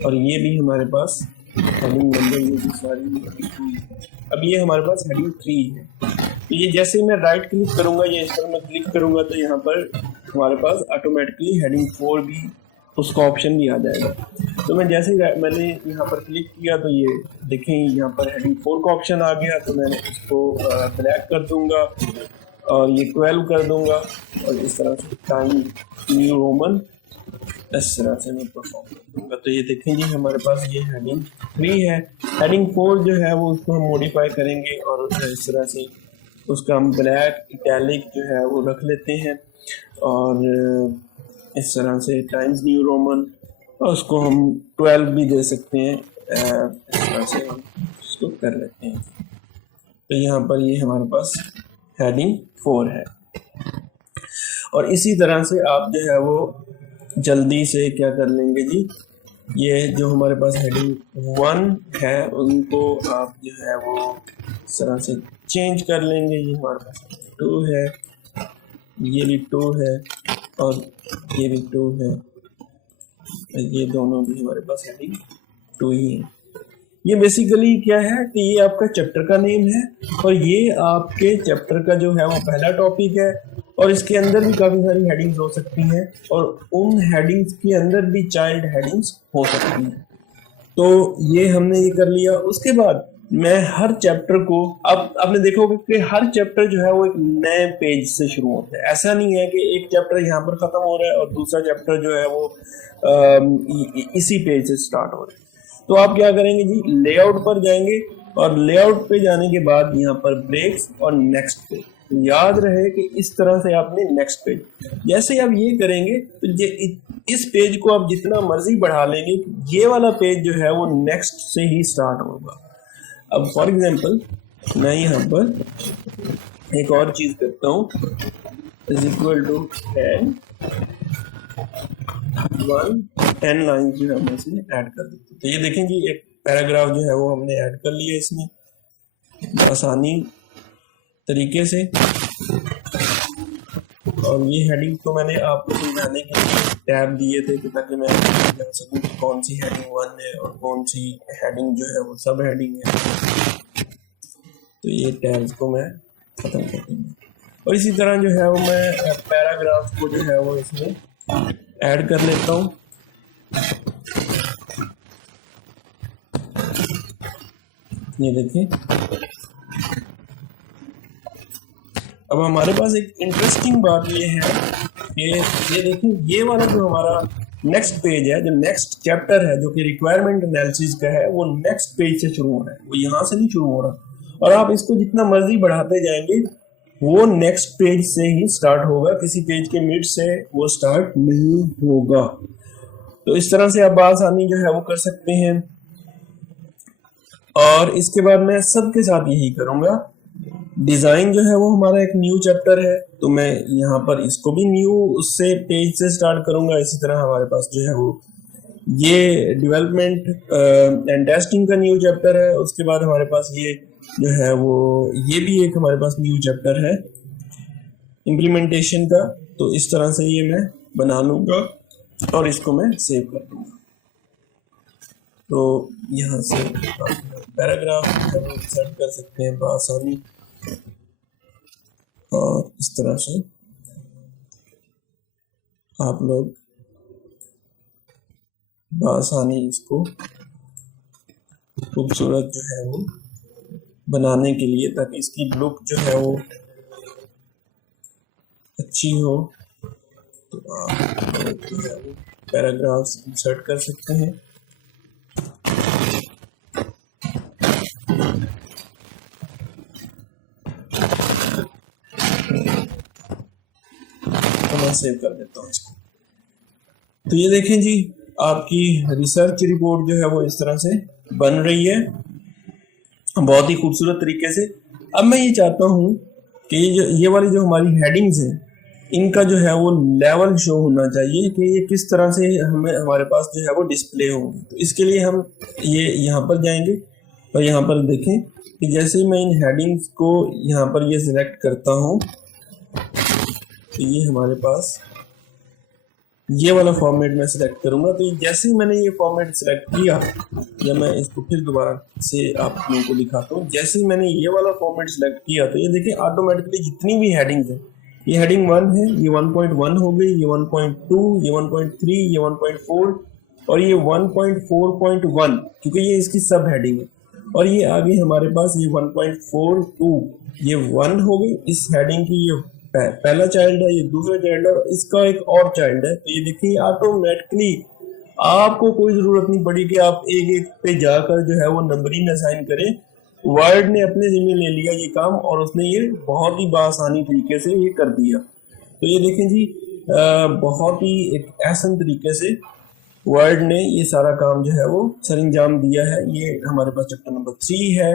और ये भी हमारे पास हेडिंग नंबर ये भी सारी 2 है। अब ये हमारे पास हेडिंग 3 है। तो ये जैसे मैं राइट क्लिक करूंगा, ये इस पर मैं क्लिक करूंगा तो यहाँ पर हमारे पास ऑटोमेटिकली हेडिंग 4 भी उसका ऑप्शन भी आ जाएगा। तो मैं जैसे मैंने यहाँ पर क्लिक किया तो ये देखें यहाँ पर हेडिंग 4 का ऑप्शन आ गया। तो मैं इसको ब्लैक कर दूंगा और ये 12 कर दूंगा, और इस तरह से टाइम न्यू रोमन इस तरह से मैं परफॉर्म कर दूंगा। तो ये देखें जी हमारे पास ये हेडिंग 3 है। हेडिंग 4 जो है वो उसको हम मॉडिफाई करेंगे, और इस तरह से उसका हम ब्लैक इटैलिक जो है वो रख लेते हैं, और इस तरह से टाइम्स न्यू रोमन, और उसको हम 12 भी दे सकते हैं। इस तरह से हम इसको कर लेते हैं। तो यहाँ पर ये हमारे पास हेडिंग 4 है। और इसी तरह से आप जो है वो जल्दी से क्या कर लेंगे जी, ये जो हमारे पास हेडिंग 1 है उनको आप जो है वो इस तरह से चेंज कर लेंगे। ये हमारे पास 2 है, ये भी 2 है, और ये भी 2 है, ये दोनों भी हमारे पास हेडिंग 2 ही है। ये बेसिकली क्या है कि ये आपका चैप्टर का नेम है, और ये आपके चैप्टर का जो है वो पहला टॉपिक है, और इसके अंदर भी काफ़ी सारी हेडिंग्स हो सकती हैं, और उन हेडिंग्स के अंदर भी चाइल्ड हेडिंग्स हो सकती हैं। तो ये हमने ये कर लिया। उसके बाद मैं हर चैप्टर को, अब आपने देखोगे कि हर चैप्टर जो है वो एक नए पेज से शुरू होता है। ऐसा नहीं है कि एक चैप्टर यहाँ पर ख़त्म हो रहा है और दूसरा चैप्टर जो है वो इसी पेज से स्टार्ट हो रहा है। तो आप क्या करेंगे जी, लेआउट पर जाएंगे, और लेआउट पे जाने के बाद यहाँ पर ब्रेक्स और नेक्स्ट पेज, याद रहे कि इस तरह से आपने नेक्स्ट पेज, जैसे आप ये करेंगे तो इस पेज को आप जितना मर्जी बढ़ा लेंगे, ये वाला पेज जो है वो नेक्स्ट से ही स्टार्ट होगा। अब फॉर एग्जांपल मैं यहाँ पर एक और चीज करता हूँ, इज इक्वल टू 10 लाइन जो है हम इसमें ऐड कर देते हैं। तो ये देखें जी एक पैराग्राफ जो है वो हमने ऐड कर लिया इसमें आसानी तरीके से। और ये हेडिंग तो मैंने आपको समझाने के लिए टैब दिए थे कि ताकि मैं जान सकूँ कि कौन सी हेडिंग 1 है और कौन सी हेडिंग जो है वो सब हेडिंग है। तो ये टैब्स को मैं ख़त्म कर दूँगा, और इसी तरह जो है वो मैं पैराग्राफ को जो है वो इसमें ऐड कर लेता हूँ। ये देखिए, अब हमारे पास एक इंटरेस्टिंग बात ये है कि ये देखिए, ये वाला जो हमारा नेक्स्ट पेज है, जो नेक्स्ट चैप्टर है, जो कि रिक्वायरमेंट एनालिसिस का है, वो नेक्स्ट पेज से शुरू हो रहा है, वो यहाँ से नहीं शुरू हो रहा। और आप इसको जितना मर्जी बढ़ाते जाएंगे वो नेक्स्ट पेज से ही स्टार्ट होगा, किसी पेज के मिड से वो स्टार्ट नहीं होगा। तो इस तरह से आप आसानी जो है वो कर सकते हैं। और इसके बाद मैं सबके साथ यही करूंगा। डिजाइन जो है वो हमारा एक न्यू चैप्टर है, तो मैं यहाँ पर इसको भी न्यू उससे पेज से स्टार्ट करूंगा। इसी तरह हमारे पास जो है वो ये डेवलपमेंट एंड टेस्टिंग का न्यू चैप्टर है। उसके बाद हमारे पास ये जो है वो ये भी एक हमारे पास न्यू चैप्टर है इम्प्लीमेंटेशन का। तो इस तरह से ये मैं बना लूंगा और इसको मैं सेव कर दूंगा। तो यहाँ से पैराग्राफ सेट कर सकते हैं बआसानी, और इस तरह से आप लोग बआसानी इसको खूबसूरत जो है वो बनाने के लिए, ताकि इसकी लुक जो है वो अच्छी हो, तो आप जो है वो पैराग्राफ्स इंसर्ट कर सकते हैं। सेव कर देता हूँ इसको। तो ये देखें जी, आपकी रिसर्च रिपोर्ट जो है वो इस तरह से बन रही है बहुत ही खूबसूरत तरीके से। अब मैं ये चाहता हूँ कि ये वाली जो हमारी हेडिंग्स हैं इनका जो है वो लेवल शो होना चाहिए कि ये किस तरह से हमारे पास जो है वो डिस्प्ले होंगे। तो इसके लिए हम ये यहाँ पर जाएंगे और यहाँ पर देखें कि जैसे ही मैं इन हेडिंग्स को यहाँ पर ये सिलेक्ट करता हूँ तो ये हमारे पास ये वाला फॉर्मेट मैं सिलेक्ट करूंगा। तो जैसे ही मैंने ये फॉर्मेट सिलेक्ट किया, या मैं इसको फिर दोबारा से आप लोगों को दिखाता हूँ, जैसे ही मैंने ये वाला फॉर्मेट सिलेक्ट किया तो ये देखिए ऑटोमेटिकली जितनी भी हेडिंग्स हैं, ये हेडिंग 1 है, ये 1.1 हो गई, ये 1.2, ये 1.3, ये 1.4 और ये 1.4.1 क्योंकि ये इसकी सब हेडिंग है। और ये आगे हमारे पास ये 1.42, ये 1 हो गई इस हेडिंग की, ये पहला चाइल्ड है, ये दूसरा चाइल्ड है और इसका एक और चाइल्ड है। तो ये देखिए ऑटोमेटिकली आपको कोई जरूरत नहीं पड़ी कि आप एक एक पे जाकर जो है वो नंबरिंग असाइन करें। वर्ड ने अपने जिम्मे ले लिया ये काम और उसने ये बहुत ही बासानी तरीके से ये कर दिया। तो ये देखें जी, बहुत ही एक आसान तरीके से वर्ड ने ये सारा काम जो है वो सरंजाम दिया है। ये हमारे पास चैप्टर नंबर 3 है,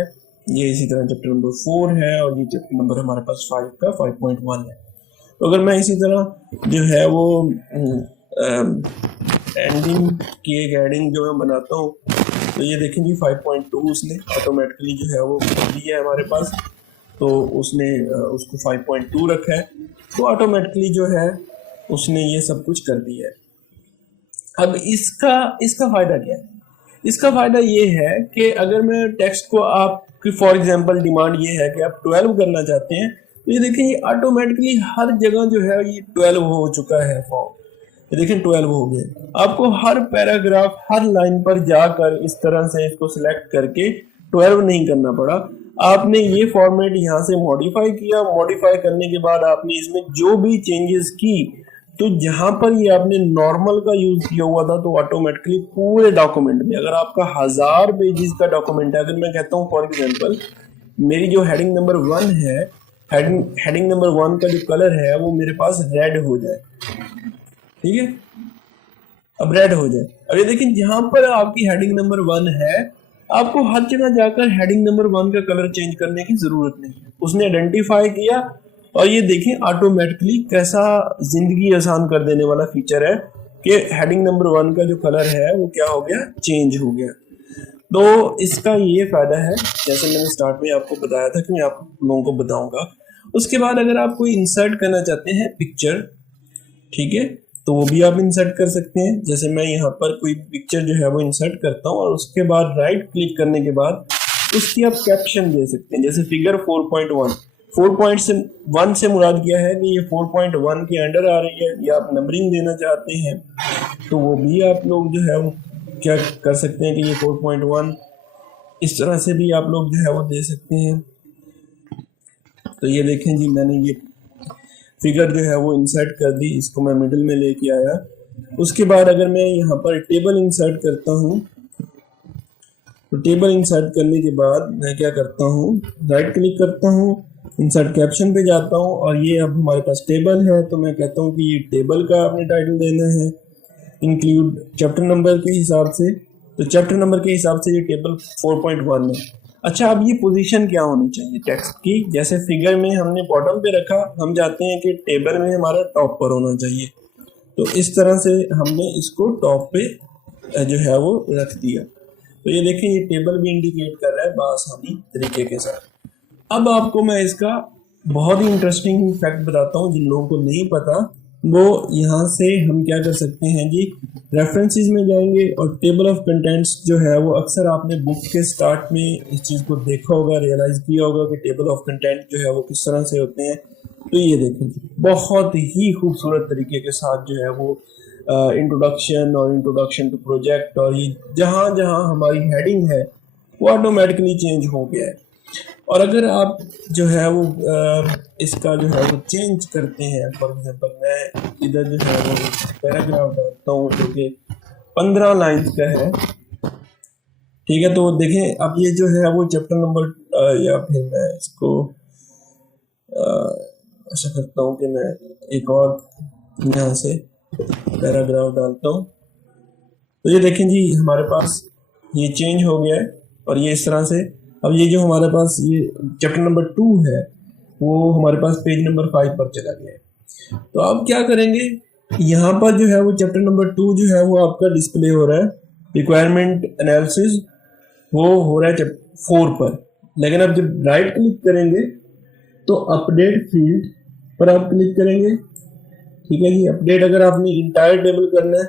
ये इसी तरह चैप्टर नंबर 4 है और ये चैप्टर नंबर हमारे पास 5 का 5.1 है। तो अगर मैं इसी तरह जो है वो एंडिंग की एक हेडिंग जो मैं बनाता हूँ तो ये देखें जी 5.2 उसने ऑटोमेटिकली जो है वो कर दिया है हमारे पास। तो उसने उसको 5.2 रखा है, तो ऑटोमेटिकली जो है उसने ये सब कुछ कर दिया है। अब इसका फायदा क्या है? इसका फायदा ये है कि अगर मैं टेक्स्ट को आपकी फॉर एग्जांपल डिमांड ये है कि आप 12 करना चाहते हैं, तो ये देखें ये ऑटोमेटिकली हर जगह जो है ये 12 हो चुका है फॉर्म। ये देखें 12 हो गया। आपको हर पैराग्राफ हर लाइन पर जाकर इस तरह से इसको सिलेक्ट करके 12 नहीं करना पड़ा। आपने ये फॉर्मेट यहाँ से मॉडिफाई किया, मॉडिफाई करने के बाद आपने इसमें जो भी चेंजेस की, तो जहां पर ये आपने नॉर्मल का यूज किया हुआ था तो ऑटोमेटिकली पूरे डॉक्यूमेंट में, अगर आपका 1000 पेजेस का डॉक्यूमेंट है, अगर मैं कहता हूँ फॉर एग्जांपल मेरी जो हेडिंग नंबर 1 है, हेडिंग नंबर 1 का जो कलर है वो मेरे पास रेड हो जाए, ठीक है, अब रेड हो जाए। अब ये देखिए जहां पर आपकी हेडिंग नंबर 1 है, आपको हर जगह जाकर हेडिंग नंबर 1 का कलर चेंज करने की जरूरत नहीं है। उसने आइडेंटिफाई किया और ये देखें ऑटोमेटिकली कैसा जिंदगी आसान कर देने वाला फीचर है कि हेडिंग नंबर 1 का जो कलर है वो क्या हो गया, चेंज हो गया। तो इसका ये फायदा है, जैसे मैंने स्टार्ट में आपको बताया था कि मैं आप लोगों को बताऊंगा। उसके बाद अगर आप कोई इंसर्ट करना चाहते हैं पिक्चर, ठीक है, तो वो भी आप इंसर्ट कर सकते हैं। जैसे मैं यहाँ पर कोई पिक्चर जो है वो इंसर्ट करता हूँ और उसके बाद राइट क्लिक करने के बाद उसकी आप कैप्शन दे सकते हैं। जैसे फिगर 4.1, 4.1 से मुराद किया है कि ये 4.1 के अंडर आ रही है, या आप नंबरिंग देना चाहते हैं तो वो भी आप लोग जो है वो क्या कर सकते हैं कि ये 4.1 इस तरह से भी आप लोग जो है वो दे सकते हैं। तो ये देखें जी, मैंने ये फिगर जो है वो इंसर्ट कर दी, इसको मैं मिडिल में लेके आया। उसके बाद अगर मैं यहाँ पर टेबल इंसर्ट करता हूँ, तो टेबल इंसर्ट करने के बाद मैं क्या करता हूँ, राइट क्लिक करता हूँ, इंसर्ट कैप्शन पे जाता हूँ और ये अब हमारे पास टेबल है। तो मैं कहता हूँ कि ये टेबल का आपने टाइटल देना है, इंक्लूड चैप्टर नंबर के हिसाब से। तो चैप्टर नंबर के हिसाब से ये टेबल 4.1 है। अच्छा, अब ये पोजीशन क्या होनी चाहिए टेक्स्ट की? जैसे फिगर में हमने बॉटम पे रखा, हम चाहते हैं कि टेबल में हमारा टॉप पर होना चाहिए, तो इस तरह से हमने इसको टॉप पे जो है वो रख दिया। तो ये देखिए ये टेबल भी इंडिकेट कर रहा है बआसानी तरीके के साथ। अब आपको मैं इसका बहुत ही इंटरेस्टिंग फैक्ट बताता हूँ, जिन लोगों को नहीं पता वो यहाँ से हम क्या कर सकते हैं जी, रेफरेंसेस में जाएंगे और टेबल ऑफ कंटेंट्स जो है वो अक्सर आपने बुक के स्टार्ट में इस चीज़ को देखा होगा, रियलाइज किया होगा कि टेबल ऑफ कंटेंट जो है वो किस तरह से होते हैं। तो ये देखें बहुत ही खूबसूरत तरीके के साथ जो है वो इंट्रोडक्शन और इंट्रोडक्शन टू प्रोजेक्ट, और ये जहाँ जहाँ हमारी हेडिंग है वो ऑटोमेटिकली चेंज हो गया है। और अगर आप जो है वो इसका जो है वो चेंज करते हैं, फॉर एग्जांपल मैं इधर जो है वो पैराग्राफ डालता हूँ जो कि 15 लाइन्स का है, ठीक है, तो देखें अब ये जो है वो चैप्टर नंबर या फिर मैं इसको ऐसा करता हूँ कि मैं एक और यहाँ से पैराग्राफ डालता हूँ, तो ये देखें जी हमारे पास ये चेंज हो गया है। और ये इस तरह से अब ये जो हमारे पास ये चैप्टर नंबर 2 है वो हमारे पास पेज नंबर 5 पर चला गया है। तो अब क्या करेंगे, यहाँ पर जो है वो चैप्टर नंबर 2 जो है वो आपका डिस्प्ले हो रहा है, रिक्वायरमेंट एनालिसिस वो हो रहा है चैप्टर 4 पर। लेकिन अब जब राइट क्लिक करेंगे तो अपडेट फील्ड पर आप क्लिक करेंगे, ठीक है जी। अपडेट अगर आपने इंटायर टेबल करना है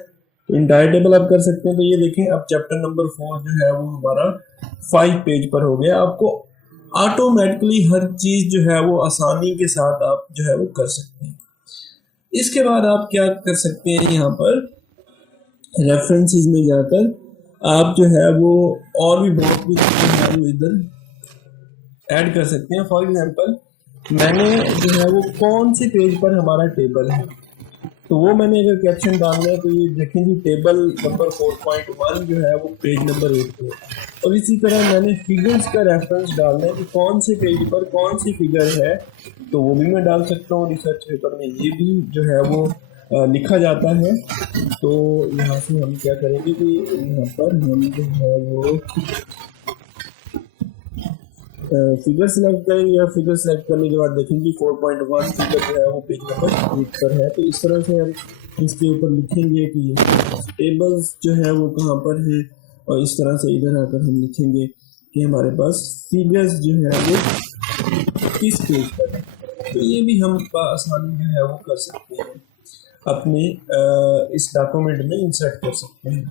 तो इंटायर टेबल आप कर सकते हैं। तो ये देखें अब चैप्टर नंबर 4 जो है वो हमारा 5 पेज पर हो गया। आपको ऑटोमेटिकली हर चीज जो है वो आसानी के साथ आप जो है वो कर सकते हैं। इसके बाद आप क्या कर सकते हैं, यहाँ पर रेफरेंसेस में जाकर आप जो है वो और भी बहुत कुछ जो है वो इधर ऐड कर सकते हैं। फॉर एग्जांपल मैंने जो है वो कौन से पेज पर हमारा टेबल है, तो वो मैंने अगर कैप्शन डालना है तो ये देखें जी टेबल नंबर 4.1 जो है वो पेज नंबर 8 पे। और इसी तरह मैंने फिगर्स का रेफरेंस डालना है कि कौन से पेज पर कौन सी फिगर है, तो वो भी मैं डाल सकता हूँ। रिसर्च पेपर में ये भी जो है वो लिखा जाता है। तो यहाँ से हम क्या करेंगे कि यहाँ पर हम जो है वो फिगर सिलेक्ट करेंगे और फिगर सिलेक्ट करने के बाद देखेंगे 4.1 फिगर जो है वो पेज नंबर 8 पर है। तो इस तरह से हम इसके ऊपर लिखेंगे कि टेबल्स जो है वो कहाँ पर है, और इस तरह से इधर आकर हम लिखेंगे कि हमारे पास फिगर्स जो है वो किस पेज पर है। तो ये भी हम आसानी जो है वो कर सकते हैं, अपने इस डॉक्यूमेंट में इंसर्ट कर सकते हैं।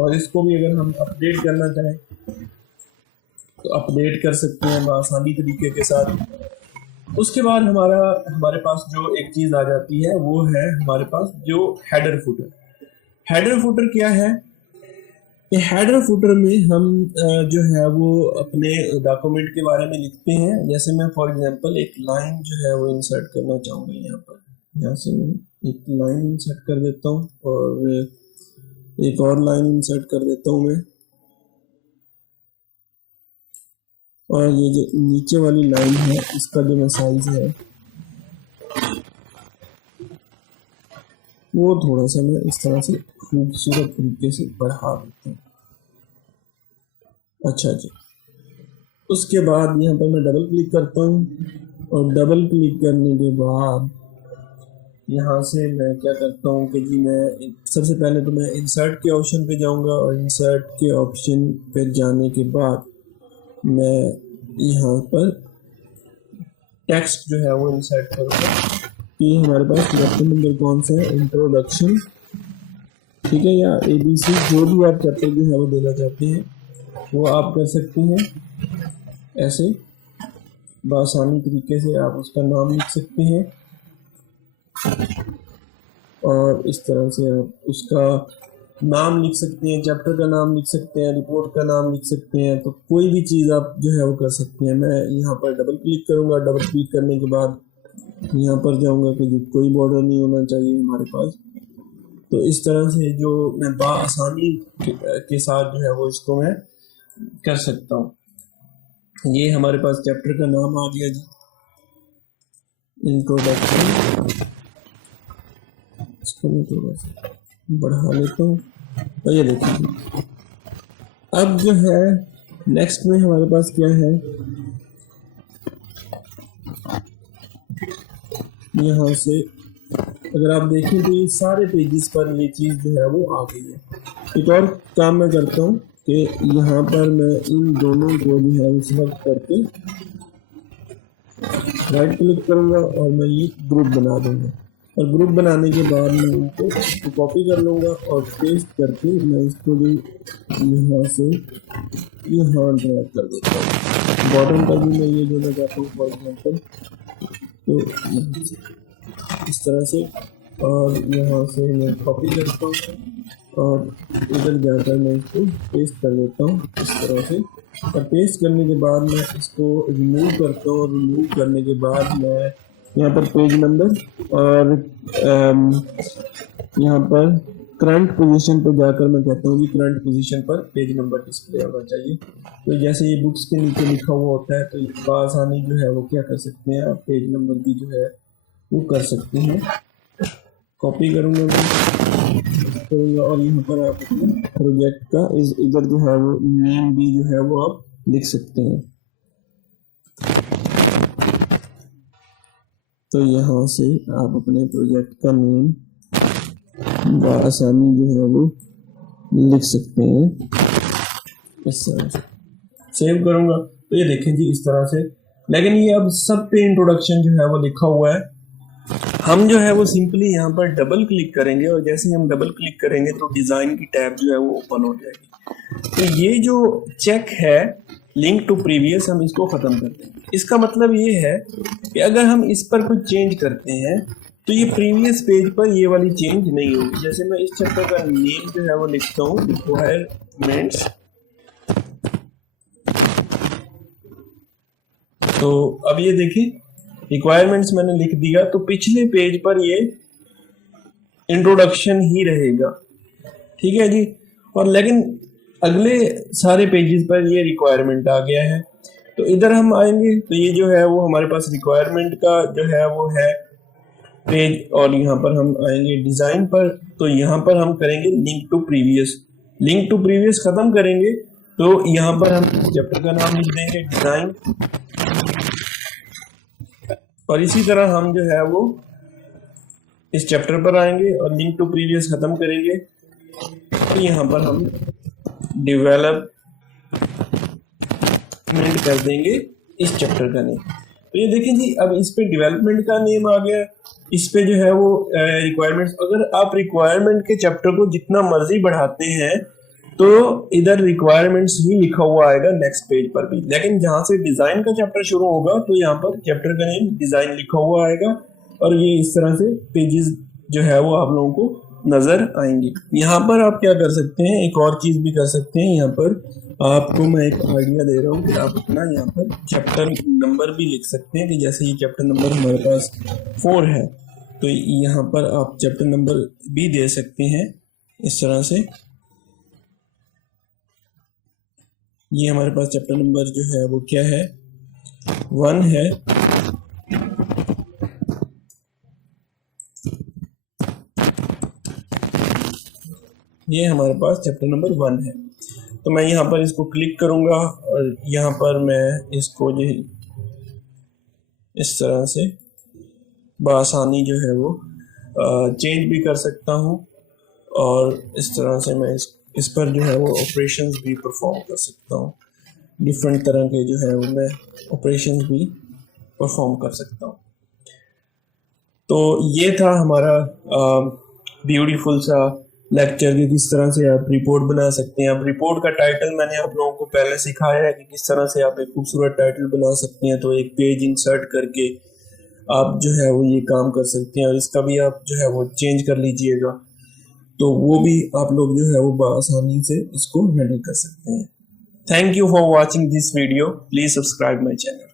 और इसको भी अगर हम अपडेट करना चाहें तो अपडेट कर सकते हैं आसानी तरीके के साथ। उसके बाद हमारे पास जो एक चीज़ आ जाती है वो है हमारे पास जो हेडर फुटर। हेडर फुटर क्या है कि हेडर फुटर में हम जो है वो अपने डॉक्यूमेंट के बारे में लिखते हैं। जैसे मैं फॉर एग्जांपल एक लाइन जो है वो इंसर्ट करना चाहूँगा, यहाँ से मैं एक लाइन इंसर्ट कर देता हूँ और एक और लाइन इंसर्ट कर देता हूँ मैं। और ये जो नीचे वाली लाइन है इसका जो मैं साइज है वो थोड़ा सा मैं इस तरह से खूबसूरत तरीके से बढ़ा देता हूँ। अच्छा जी, उसके बाद यहाँ पर मैं डबल क्लिक करता हूँ और डबल क्लिक करने के बाद यहाँ से मैं क्या करता हूँ कि जी मैं सबसे पहले तो मैं इंसर्ट के ऑप्शन पे जाऊँगा और इंसर्ट के ऑप्शन पे जाने के बाद मैं यहाँ पर टेक्स्ट जो है वो इंसर्ट करूँगा कि हमारे पास चैप्टर नंबर कौन सा है, इंट्रोडक्शन, ठीक है, या ABC जो भी आप चैप्टर जो है वो देना चाहते हैं वो आप कर सकते हैं। ऐसे बआसानी तरीके से आप उसका नाम लिख सकते हैं और इस तरह से आप उसका नाम लिख सकते हैं, चैप्टर का नाम लिख सकते हैं, रिपोर्ट का नाम लिख सकते हैं। तो कोई भी चीज़ आप जो है वो कर सकते हैं। मैं यहाँ पर डबल क्लिक करूँगा, डबल क्लिक करने के बाद यहाँ पर जाऊँगा कि कोई बॉर्डर नहीं होना चाहिए हमारे पास। तो इस तरह से जो मैं बआसानी के साथ जो है वो इसको मैं कर सकता हूँ। ये हमारे पास चैप्टर का नाम आ गया जी, इंट्रोडक्शन। इसको मैं थोड़ा सा बढ़ा लेता हूँ और ये देखिए अब जो है नेक्स्ट में हमारे पास क्या है, यहाँ से अगर आप देखें तो ये सारे पेजेस पर ये चीज़ जो है वो आ गई है। एक और काम मैं करता हूँ कि यहाँ पर मैं इन दोनों को जो है सिलेक्ट करके राइट क्लिक करूँगा और मैं ये ग्रुप बना दूँगा। और ग्रुप बनाने के बाद मैं इनको कॉपी कर लूँगा और पेस्ट करके मैं इसको भी यहाँ से यहाँ ड्रैग कर देता हूँ। बॉटम पर भी मैं ये जो लगाता हूँ फॉर एग्जाम्पल, तो इस तरह से, और यहाँ से मैं कॉपी करता हूँ और इधर जाकर मैं इसको पेस्ट कर देता हूँ इस तरह से। और पेस्ट करने के बाद मैं इसको रिमूव करता हूँ। रिमूव करने के बाद मैं यहाँ पर पेज नंबर और यहाँ पर करंट पोजीशन पर जाकर मैं कहता हूँ कि करंट पोजीशन पर पेज नंबर डिस्प्ले होना चाहिए। तो जैसे ये बुक्स के नीचे लिखा हुआ होता है तो आसानी जो है वो क्या कर सकते हैं, आप पेज नंबर की जो है वो कर सकते हैं। कॉपी करूँगा और यहाँ पर आप अपने प्रोजेक्ट का इधर जो है वो नेम भी जो है वो आप लिख सकते हैं। तो यहाँ से आप अपने प्रोजेक्ट का नेम बआसानी जो है वो लिख सकते हैं। इस तरह से सेव करूँगा तो ये देखें जी इस तरह से। लेकिन ये अब सब पे इंट्रोडक्शन जो है वो लिखा हुआ है। हम जो है वो सिंपली यहाँ पर डबल क्लिक करेंगे और जैसे ही हम डबल क्लिक करेंगे तो डिज़ाइन की टैब जो है वो ओपन हो जाएगी। तो ये जो चेक है लिंक टू प्रीवियस, हम इसको ख़त्म कर देंगे। इसका मतलब ये है कि अगर हम इस पर कुछ चेंज करते हैं तो ये प्रीवियस पेज पर ये वाली चेंज नहीं होगी। जैसे मैं इस चैप्टर का नेम जो है वो लिखता हूँ रिक्वायरमेंट्स, तो अब ये देखिए रिक्वायरमेंट्स मैंने लिख दिया तो पिछले पेज पर ये इंट्रोडक्शन ही रहेगा, ठीक है जी। और लेकिन अगले सारे पेजेस पर ये रिक्वायरमेंट आ गया है। तो इधर हम आएंगे तो ये जो है वो हमारे पास रिक्वायरमेंट का जो है वो है पेज, और यहाँ पर हम आएंगे डिज़ाइन पर। तो यहाँ पर हम करेंगे link to previous. Link to previous ख़त्म करेंगे तो यहाँ पर हम चैप्टर का नाम लिख देंगे डिज़ाइन, और इसी तरह हम जो है वो इस चैप्टर पर आएंगे और लिंक टू प्रीवियस ख़त्म करेंगे। तो यहाँ पर हम डेवलपमेंट कर देंगे इस चैप्टर का नेम। तो ये देखें जी अब इस पे डेवलपमेंट का नेम आ गया, इस पे जो है वो रिक्वायरमेंट्स। अगर आप रिक्वायरमेंट के चैप्टर को जितना मर्जी बढ़ाते हैं तो इधर रिक्वायरमेंट्स ही लिखा हुआ आएगा नेक्स्ट पेज पर भी। लेकिन जहां से डिजाइन का चैप्टर शुरू होगा तो यहाँ पर चैप्टर का नेम डिजाइन लिखा हुआ आएगा, और ये इस तरह से पेजेस जो है वो आप लोगों को नजर आएंगे। यहाँ पर आप क्या कर सकते हैं, एक और चीज भी कर सकते हैं। यहाँ पर आपको मैं एक आइडिया दे रहा हूँ कि आप अपना यहाँ पर चैप्टर नंबर भी लिख सकते हैं, कि जैसे ये चैप्टर नंबर हमारे पास 4 है तो यहाँ पर आप चैप्टर नंबर भी दे सकते हैं इस तरह से। ये हमारे पास चैप्टर नंबर जो है वो क्या है, 1 है। ये हमारे पास चैप्टर नंबर 1 है। तो मैं यहाँ पर इसको क्लिक करूँगा और यहाँ पर मैं इसको जो इस तरह से बआसानी जो है वो चेंज भी कर सकता हूँ, और इस तरह से मैं इस पर जो है वो ऑपरेशंस भी परफॉर्म कर सकता हूँ। डिफरेंट तरह के जो है वो मैं ऑपरेशंस भी परफॉर्म कर सकता हूँ। तो ये था हमारा ब्यूटीफुल सा लेक्चर कि किस तरह से आप रिपोर्ट बना सकते हैं। अब रिपोर्ट का टाइटल मैंने आप लोगों को पहले सिखाया है कि किस तरह से आप एक खूबसूरत टाइटल बना सकते हैं। तो एक पेज इंसर्ट करके आप जो है वो ये काम कर सकते हैं, और इसका भी आप जो है वो चेंज कर लीजिएगा, तो वो भी आप लोग जो है वो बआसानी से इसको हैंडल कर सकते हैं। Thank you for watching this video. Please subscribe my channel.